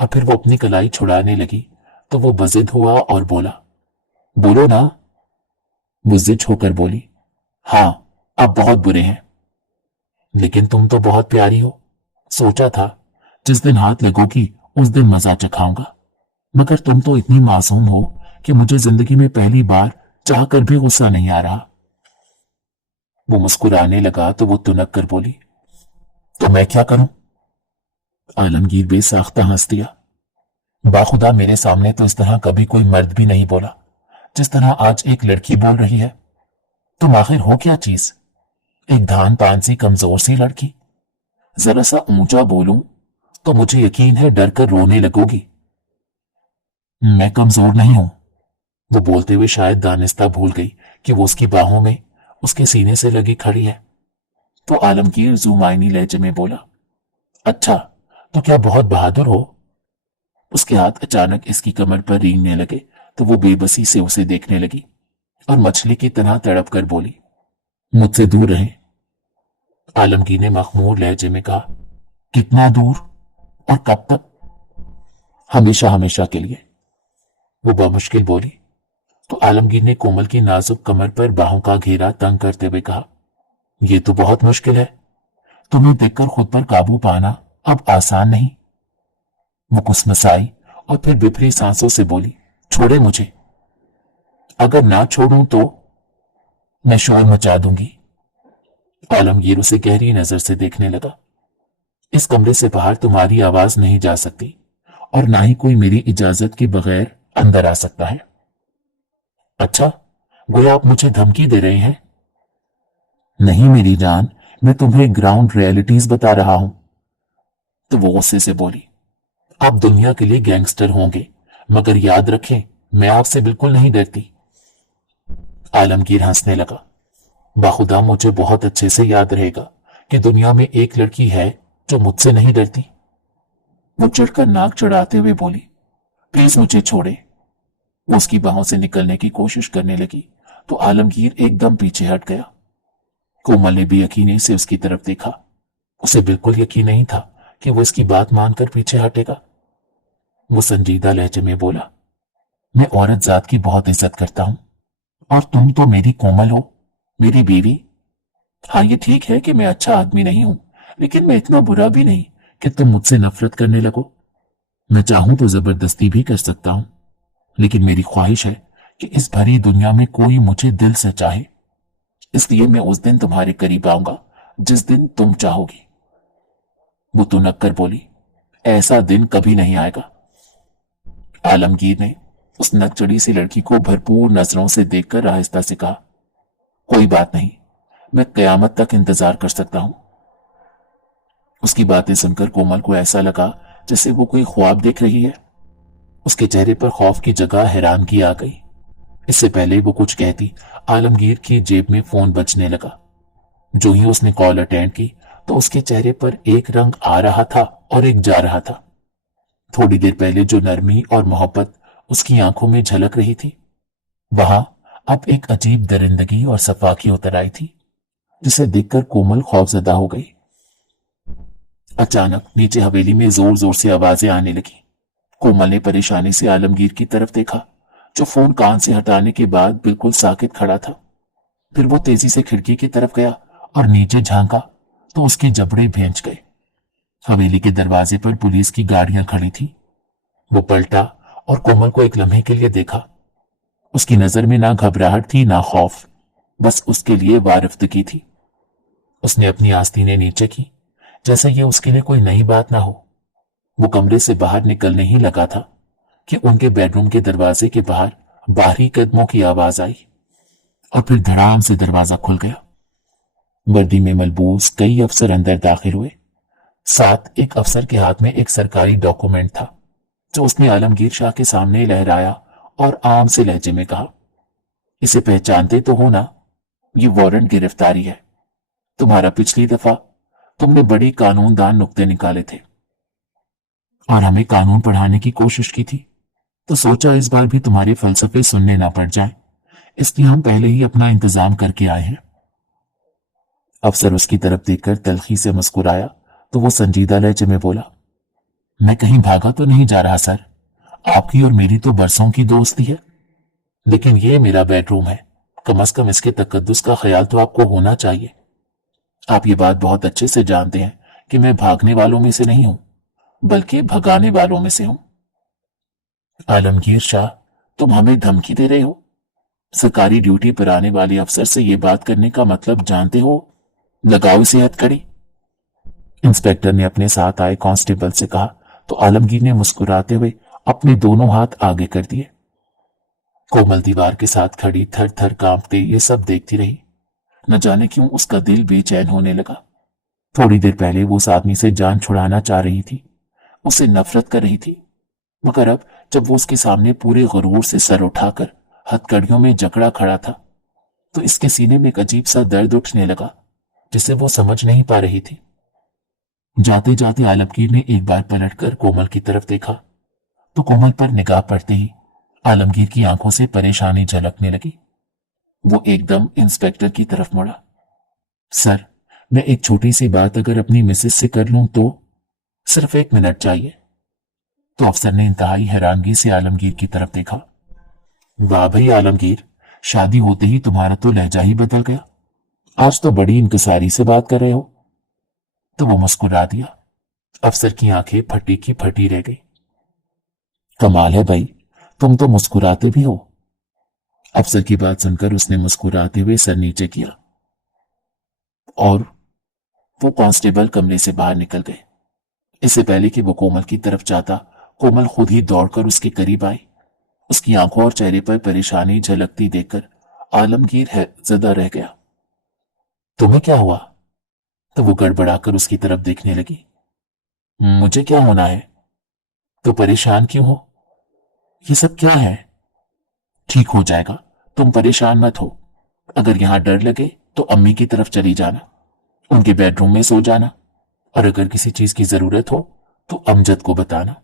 और फिर वो अपनी कलाई छुड़ाने लगी तो वो बजिद हुआ और बोला, बोलो ना। वो जिद होकर बोली, हां, अब बहुत बुरे हैं। लेकिन तुम तो बहुत प्यारी हो। सोचा था जिस दिन हाथ लगोगी उस दिन मजा चखाऊंगा, मगर तुम तो इतनी मासूम हो कि मुझे जिंदगी में पहली बार चाहकर भी गुस्सा नहीं आ रहा। वो मुस्कुराने लगा तो वो तुनक कर बोली, तो मैं क्या करूं? आलमगीर बेसाख्ता हंस दिया। बाखुदा मेरे सामने तो इस तरह कभी कोई मर्द भी नहीं बोला जिस तरह आज एक लड़की बोल रही है। तुम आखिर हो क्या चीज? एक धान पान सी कमजोर सी लड़की। जरा सा ऊंचा बोलूं तो मुझे यकीन है डर कर रोने लगोगी। मैं कमजोर नहीं हूं। वो बोलते हुए शायद दानिस्ता भूल गई कि वो उसकी बाहों में उसके सीने से लगी खड़ी है। तो आलमगीर जुमाइनी लहजे में बोला, अच्छा, तो क्या बहुत बहादुर हो? उसके हाथ अचानक इसकी कमर पर रेंगने लगे तो वो बेबसी से उसे देखने लगी और मछली की तरह तड़प कर बोली, मुझसे दूर रहे। आलमगीर ने मखमूर लहजे में कहा, कितना दूर और कब तक? हमेशा हमेशा के लिए। वो बमुश्किल बोली तो आलमगीर ने कोमल की नाजुक कमर पर बाहों का घेरा तंग करते हुए कहा, यह तो बहुत मुश्किल है। तुम्हें देखकर खुद पर काबू पाना अब आसान नहीं। वो कुसमसाई और फिर बिफरी सांसों से बोली, छोड़े मुझे। अगर ना छोड़ूं तो मैं शोर मचा दूंगी। आलमगीर उसे गहरी नजर से देखने लगा। इस कमरे से बाहर तुम्हारी आवाज नहीं जा सकती और ना ही कोई मेरी इजाजत के बगैर अंदर आ सकता है। अच्छा, गोया आप मुझे धमकी दे रहे हैं? नहीं मेरी जान, मैं तुम्हें ग्राउंड रियलिटीज बता रहा हूं। तो वो गुस्से से बोली, आप दुनिया के लिए गैंगस्टर होंगे, मगर याद रखें मैं आपसे बिल्कुल नहीं डरती। आलमगीर हंसने लगा। बाखुदा मुझे बहुत अच्छे से याद रहेगा कि दुनिया में एक लड़की है जो मुझसे नहीं डरती। वो चढ़कर नाक चढ़ाते हुए बोली, प्लीज मुझे छोड़े। वो उसकी बाहों से निकलने की कोशिश करने लगी तो आलमगीर एकदम पीछे हट गया। कोमल ने भी यकीनी से उसकी तरफ देखा। उसे बिल्कुल यकीन नहीं था कि वो इसकी बात मानकर पीछे हटेगा। वो संजीदा लहजे में बोला, मैं औरत जात की बहुत इज्जत करता हूं और तुम तो मेरी कोमल हो, मेरी बीवी। हाँ, ये ठीक है कि मैं अच्छा आदमी नहीं हूं, लेकिन मैं इतना बुरा भी नहीं कि तुम मुझसे नफरत करने लगो। मैं चाहूं तो जबरदस्ती भी कर सकता हूं, लेकिन मेरी ख्वाहिश है कि इस भरी दुनिया में कोई मुझे दिल से चाहे। इसलिए मैं उस दिन तुम्हारे करीब आऊंगा जिस दिन तुम चाहोगी। वो तुनक कर बोली, ऐसा दिन कभी नहीं आएगा। आलमगीर ने उस नकचड़ी सी लड़की को भरपूर नजरों से देखकर आहिस्ता से कहा, कोई बात नहीं, मैं कयामत तक इंतजार कर सकता हूं। उसकी बातें सुनकर कोमल को ऐसा लगा जैसे वो कोई ख्वाब देख रही है। उसके चेहरे पर खौफ की जगह हैरानगी आ गई। इससे पहले वो कुछ कहती, आलमगीर की जेब में फोन बजने लगा। जो ही उसने कॉल अटेंड की तो उसके चेहरे पर एक रंग आ रहा था और एक जा रहा था। थोड़ी देर पहले जो नरमी और मोहब्बत उसकी आंखों में झलक रही थी, वहां अब एक अजीब दरिंदगी और सफाकी उतर आई थी, जिसे देखकर कोमल खौफजदा हो गई। अचानक नीचे हवेली में जोर जोर से आवाजें आने लगी। कोमल ने परेशानी से आलमगीर की तरफ देखा, जो फोन कान से हटाने के बाद बिल्कुल साकित खड़ा था। फिर वो तेजी से खिड़की की तरफ गया और नीचे झांका तो उसके जबड़े भेंच गए। हवेली के दरवाजे पर पुलिस की गाड़ियां खड़ी थी। वो पलटा और कोमल को एक लम्हे के लिए देखा। उसकी नजर में ना घबराहट थी ना खौफ, बस उसके लिए वारिफ्तगी थी। उसने अपनी आस्तीनें नीचे की, जैसे ये उसके लिए कोई नई बात ना हो। वो कमरे से बाहर निकलने ही लगा था कि उनके बेडरूम के दरवाजे के बाहर बाहरी कदमों की आवाज आई और फिर धड़ाम से दरवाजा खुल गया। वर्दी में मलबूस कई अफसर अंदर दाखिल हुए। साथ एक अफसर के हाथ में एक सरकारी डॉक्यूमेंट था, जो उसने आलमगीर शाह के सामने लहराया और आम से लहजे में कहा, इसे पहचानते तो हो ना? ये वारंट गिरफ्तारी है। तुम्हारा पिछली दफा तुमने बड़ी कानूनदान नुक्ते निकाले थे और हमें कानून पढ़ाने की कोशिश की थी, तो सोचा इस बार भी तुम्हारे फलसफे सुनने ना पड़ जाए, इसलिए हम पहले ही अपना इंतजाम करके आए हैं। अफसर उसकी तरफ देखकर तल्खी से मुस्कुराया तो वो संजीदा लहजे में बोला, मैं कहीं भागा तो नहीं जा रहा सर। आपकी और मेरी तो बरसों की दोस्ती है, लेकिन ये मेरा बेडरूम है, कम से कम इसके तकद्दुस का ख्याल तो आपको होना चाहिए। आप ये बात बहुत अच्छे से जानते हैं कि मैं भागने वालों में से नहीं हूं, बल्कि भगाने वालों में से हूं। आलमगीर शाह, तुम हमें धमकी दे रहे हो? सरकारी ड्यूटी पर आने वाले अफसर से ये बात करने का मतलब जानते हो? लगाओ इसे हथकड़ी। इंस्पेक्टर ने अपने साथ आए कांस्टेबल से कहा तो आलमगीर ने मुस्कुराते हुए अपने दोनों हाथ आगे कर दिए। कोमल दीवार के साथ खड़ी थर थर कांपते ये सब देखती रही। न जाने क्यों उसका दिल बेचैन होने लगा। थोड़ी देर पहले वो उस आदमी से जान छुड़ाना चाह रही थी, उससे नफरत कर रही थी, मगर अब जब वो उसके सामने पूरे गुरूर से सर उठाकर हथकड़ियों में जकड़ा खड़ा था, तो इसके सीने में एक अजीब सा दर्द उठने लगा, जिसे वो समझ नहीं पा रही थी। जाते जाते आलमगीर ने एक बार पलटकर कोमल की तरफ देखा तो कोमल पर निगाह पड़ते ही आलमगीर की आंखों से परेशानी झलकने लगी। वो एकदम इंस्पेक्टर की तरफ मुड़ा। सर, मैं एक छोटी सी बात अगर अपनी मिसेस से कर लूं तो? सिर्फ 1 मिनट चाहिए। तो अफसर ने इंतहाई हैरानगी से आलमगीर की तरफ देखा। वाह भाई आलमगीर, शादी होते ही तुम्हारा तो लहजा ही बदल गया। आज तो बड़ी इंकसारी से बात कर रहे हो। तो वो मुस्कुरा दिया। अफसर की आंखें फटी की फटी रह गई। कमाल है भाई, तुम तो मुस्कुराते भी हो। अफसर की बात सुनकर उसने मुस्कुराते हुए सर नीचे किया और वो कांस्टेबल कमरे से बाहर निकल गए। इससे पहले कि वो कोमल की तरफ जाता, कोमल खुद ही दौड़कर उसके करीब आई। उसकी आंखों और चेहरे पर परेशानी झलकती देखकर आलमगीर हैजदा रह गया। तुम्हें क्या हुआ? तो वो गड़बड़ाकर उसकी तरफ देखने लगी। मुझे क्या होना है? तो परेशान क्यों हो? ये सब क्या है? ठीक हो जाएगा, तुम परेशान मत हो। अगर यहां डर लगे तो अम्मी की तरफ चली जाना, उनके बेडरूम में सो जाना, और अगर किसी चीज की जरूरत हो तो अमजद को बताना।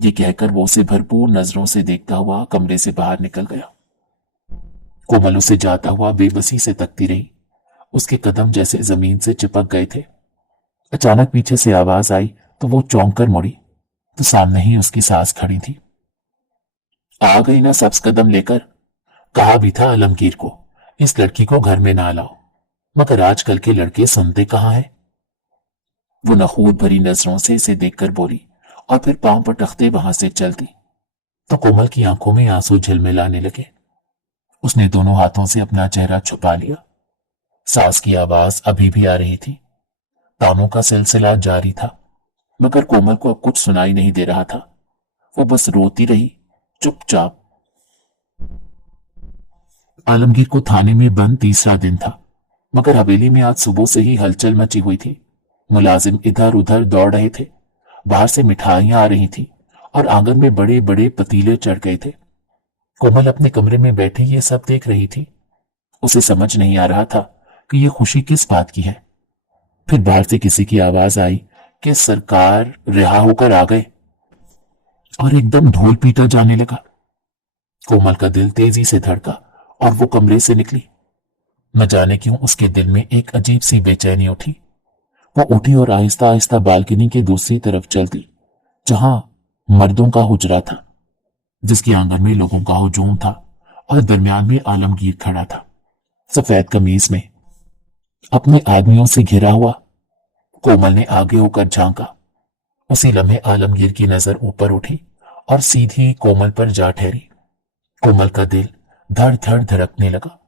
ये कहकर वो उसे भरपूर नजरों से देखता हुआ कमरे से बाहर निकल गया। कोमल उसे जाता हुआ बेबसी से तकती रही। उसके कदम जैसे जमीन से चिपक गए थे। अचानक पीछे से आवाज आई तो वो चौंक कर मुड़ी तो सामने ही उसकी सास खड़ी थी। आ गई ना सब्ज कदम लेकर। कहा भी था आलमगीर को इस लड़की को घर में ना लाओ, मगर आजकल के लड़के सुनते कहाँ हैं। वो नखूद भरी नजरों से इसे देखकर बोली और फिर पांव पटकते वहां से चलती तो कोमल की आंखों में आंसू झिलमिलाने लगे। उसने दोनों हाथों से अपना चेहरा छुपा लिया। सास की आवाज अभी भी आ रही थी। तानों का सिलसिला जारी था, मगर कोमल को अब कुछ सुनाई नहीं दे रहा था। वो बस रोती रही चुपचाप। आलमगीर को थाने में बंद तीसरा दिन था, मगर हवेली में आज सुबह से ही हलचल मची हुई थी। मुलाजिम इधर उधर दौड़ रहे थे। बाहर से मिठाइयां आ रही थी और आंगन में बड़े बड़े पतीले चढ़ गए थे। कोमल अपने कमरे में बैठी ये सब देख रही थी। उसे समझ नहीं आ रहा था कि ये खुशी किस बात की है। फिर बाहर से किसी की आवाज आई कि सरकार रिहा होकर आ गए, और एकदम ढोल पीटा जाने लगा। कोमल का दिल तेजी से धड़का और वो कमरे से निकली। न जाने क्यों उसके दिल में एक अजीब सी बेचैनी उठी। वो उठी और आहिस्ता आहिस्ता बालकनी के दूसरी तरफ चलती, जहां मर्दों का हुजरा था, जिसके आंगन में लोगों का हुजूम था, और दरमियान में आलमगीर खड़ा था, सफेद कमीज में, अपने आदमियों से घिरा हुआ। कोमल ने आगे होकर झांका। उसी लम्हे आलमगीर की नजर ऊपर उठी और सीधी कोमल पर जा ठहरी। कोमल का दिल धड़ धड़ धड़कने लगा।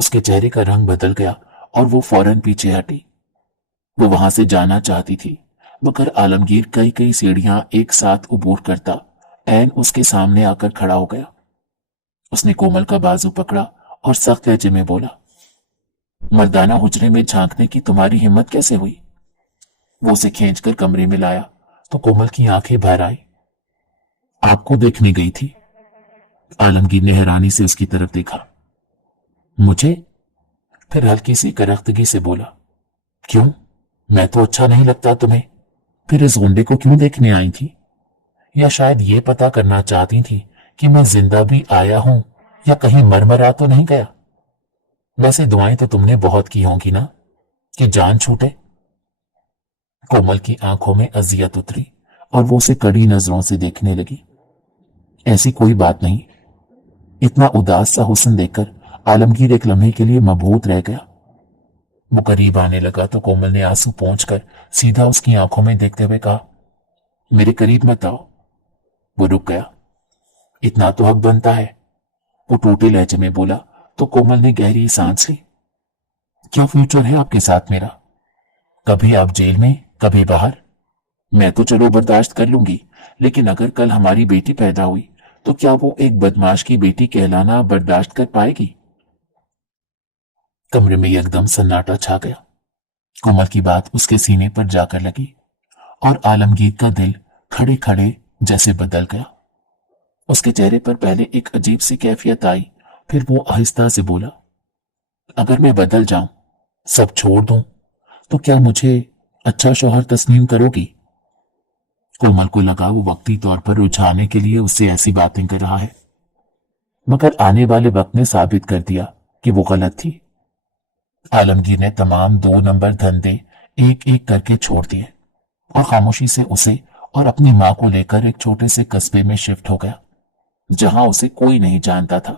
उसके चेहरे का रंग बदल गया और वो फौरन पीछे हटी। वो वहां से जाना चाहती थी, मगर आलमगीर कई कई सीढ़ियां एक साथ उबूर करता ऐन उसके सामने आकर खड़ा हो गया। उसने कोमल का बाजू पकड़ा और सख्त लहजे में बोला, मर्दाना हुजरे में झांकने की तुम्हारी हिम्मत कैसे हुई? वो उसे खींचकर कमरे में लाया तो कोमल की आंखें भर आई। आपको देखने गई थी। आलमगीर ने हैरानी से उसकी तरफ देखा। मुझे? फिर हल्की सी करख्तगी से बोला, क्यों, मैं तो अच्छा नहीं लगता तुम्हें? फिर इस गुंडे को क्यों देखने आई थी? या शायद ये पता करना चाहती थी कि मैं जिंदा भी आया हूं या कहीं मरमरा तो नहीं गया? वैसे दुआएं तो तुमने बहुत की होंगी ना, कि जान छूटे। कोमल की आंखों में अजियत उतरी और वो उसे कड़ी नजरों से देखने लगी। ऐसी कोई बात नहीं। इतना उदास सा हुस्न देखकर आलमगीर एक लम्हे के लिए मबहूत रह गया। वो करीब आने लगा तो कोमल ने आंसू पोंछकर सीधा उसकी आंखों में देखते हुए कहा, मेरे करीब मत आओ। वो रुक गया। इतना तो हक बनता है, वो टूटे लहजे में बोला तो कोमल ने गहरी सांस ली। क्या फ्यूचर है आपके साथ मेरा? कभी आप जेल में, कभी बाहर। मैं तो चलो बर्दाश्त कर लूंगी, लेकिन अगर कल हमारी बेटी पैदा हुई तो क्या वो एक बदमाश की बेटी कहलाना बर्दाश्त कर पाएगी? कमरे में एकदम सन्नाटा छा गया। कोमल की बात उसके सीने पर जाकर लगी और आलमगीर का दिल खड़े खड़े जैसे बदल गया। उसके चेहरे पर पहले एक अजीब सी कैफियत आई, फिर वो आहिस्ता से बोला, अगर मैं बदल जाऊं, सब छोड़ दूं, तो क्या मुझे अच्छा शौहर तस्लीम करोगी? कोमल को लगा वो वक्ती तौर पर रुझाने के लिए उससे ऐसी बातें कर रहा है, मगर आने वाले वक्त ने साबित कर दिया कि वो गलत थी। आलमगीर ने तमाम 2 नंबर धंधे एक एक करके छोड़ दिए और खामोशी से उसे और अपनी मां को लेकर एक छोटे से कस्बे में शिफ्ट हो गया, जहां उसे कोई नहीं जानता था,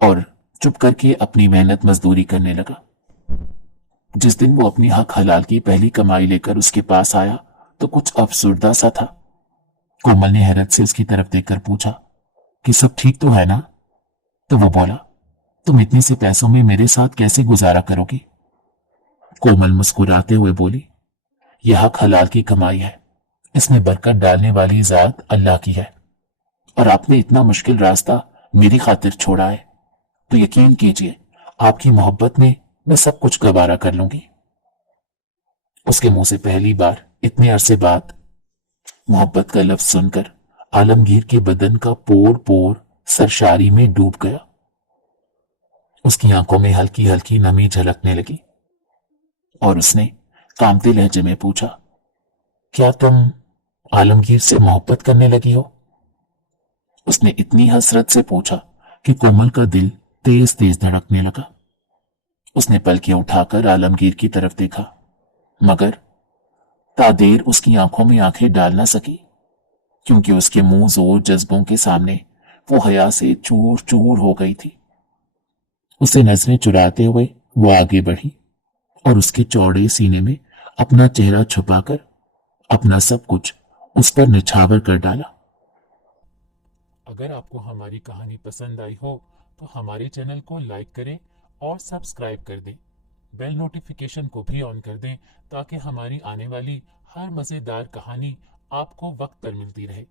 और चुप करके अपनी मेहनत मजदूरी करने लगा। जिस दिन वो अपनी हक हलाल की पहली कमाई लेकर उसके पास आया तो कुछ अफसुर्दा सा था। कोमल ने हैरत से उसकी तरफ देखकर पूछा कि सब ठीक तो है ना? तो वो बोला, तुम इतने से पैसों में मेरे साथ कैसे गुजारा करोगी? कोमल मुस्कुराते हुए बोली, यह हक हलाल की कमाई है, इसमें बरकत डालने वाली जात अल्लाह की है, और आपने इतना मुश्किल रास्ता मेरी खातिर छोड़ा है, तो यकीन कीजिए आपकी मोहब्बत में मैं सब कुछ गवारा कर लूंगी। उसके मुंह से पहली बार इतने अरसे बाद मोहब्बत का लफ्ज सुनकर आलमगीर के बदन का पोर पोर सरशारी में डूब गया। उसकी आंखों में हल्की हल्की नमी झलकने लगी और उसने कामते लहजे में पूछा, क्या तुम आलमगीर से मोहब्बत करने लगी हो? उसने इतनी हसरत से पूछा कि कोमल का दिल तेज तेज धड़कने लगा। उसने पलकें उठाकर आलमगीर की तरफ देखा, मगर तादेर उसकी आंखों में आंखें डाल ना सकी, क्योंकि उसके मुंह जोर जज्बों के सामने वो हया से चूर चूर हो गई थी। उसे नजरें चुराते हुए वो आगे बढ़ी और उसके चौड़े सीने में अपना चेहरा छुपाकर अपना सब कुछ उस पर निछावर कर डाला। अगर आपको हमारी कहानी पसंद आई हो तो हमारे चैनल को लाइक करें और सब्सक्राइब कर दें। बेल नोटिफिकेशन को भी ऑन कर दें ताकि हमारी आने वाली हर मज़ेदार कहानी आपको वक्त पर मिलती रहे।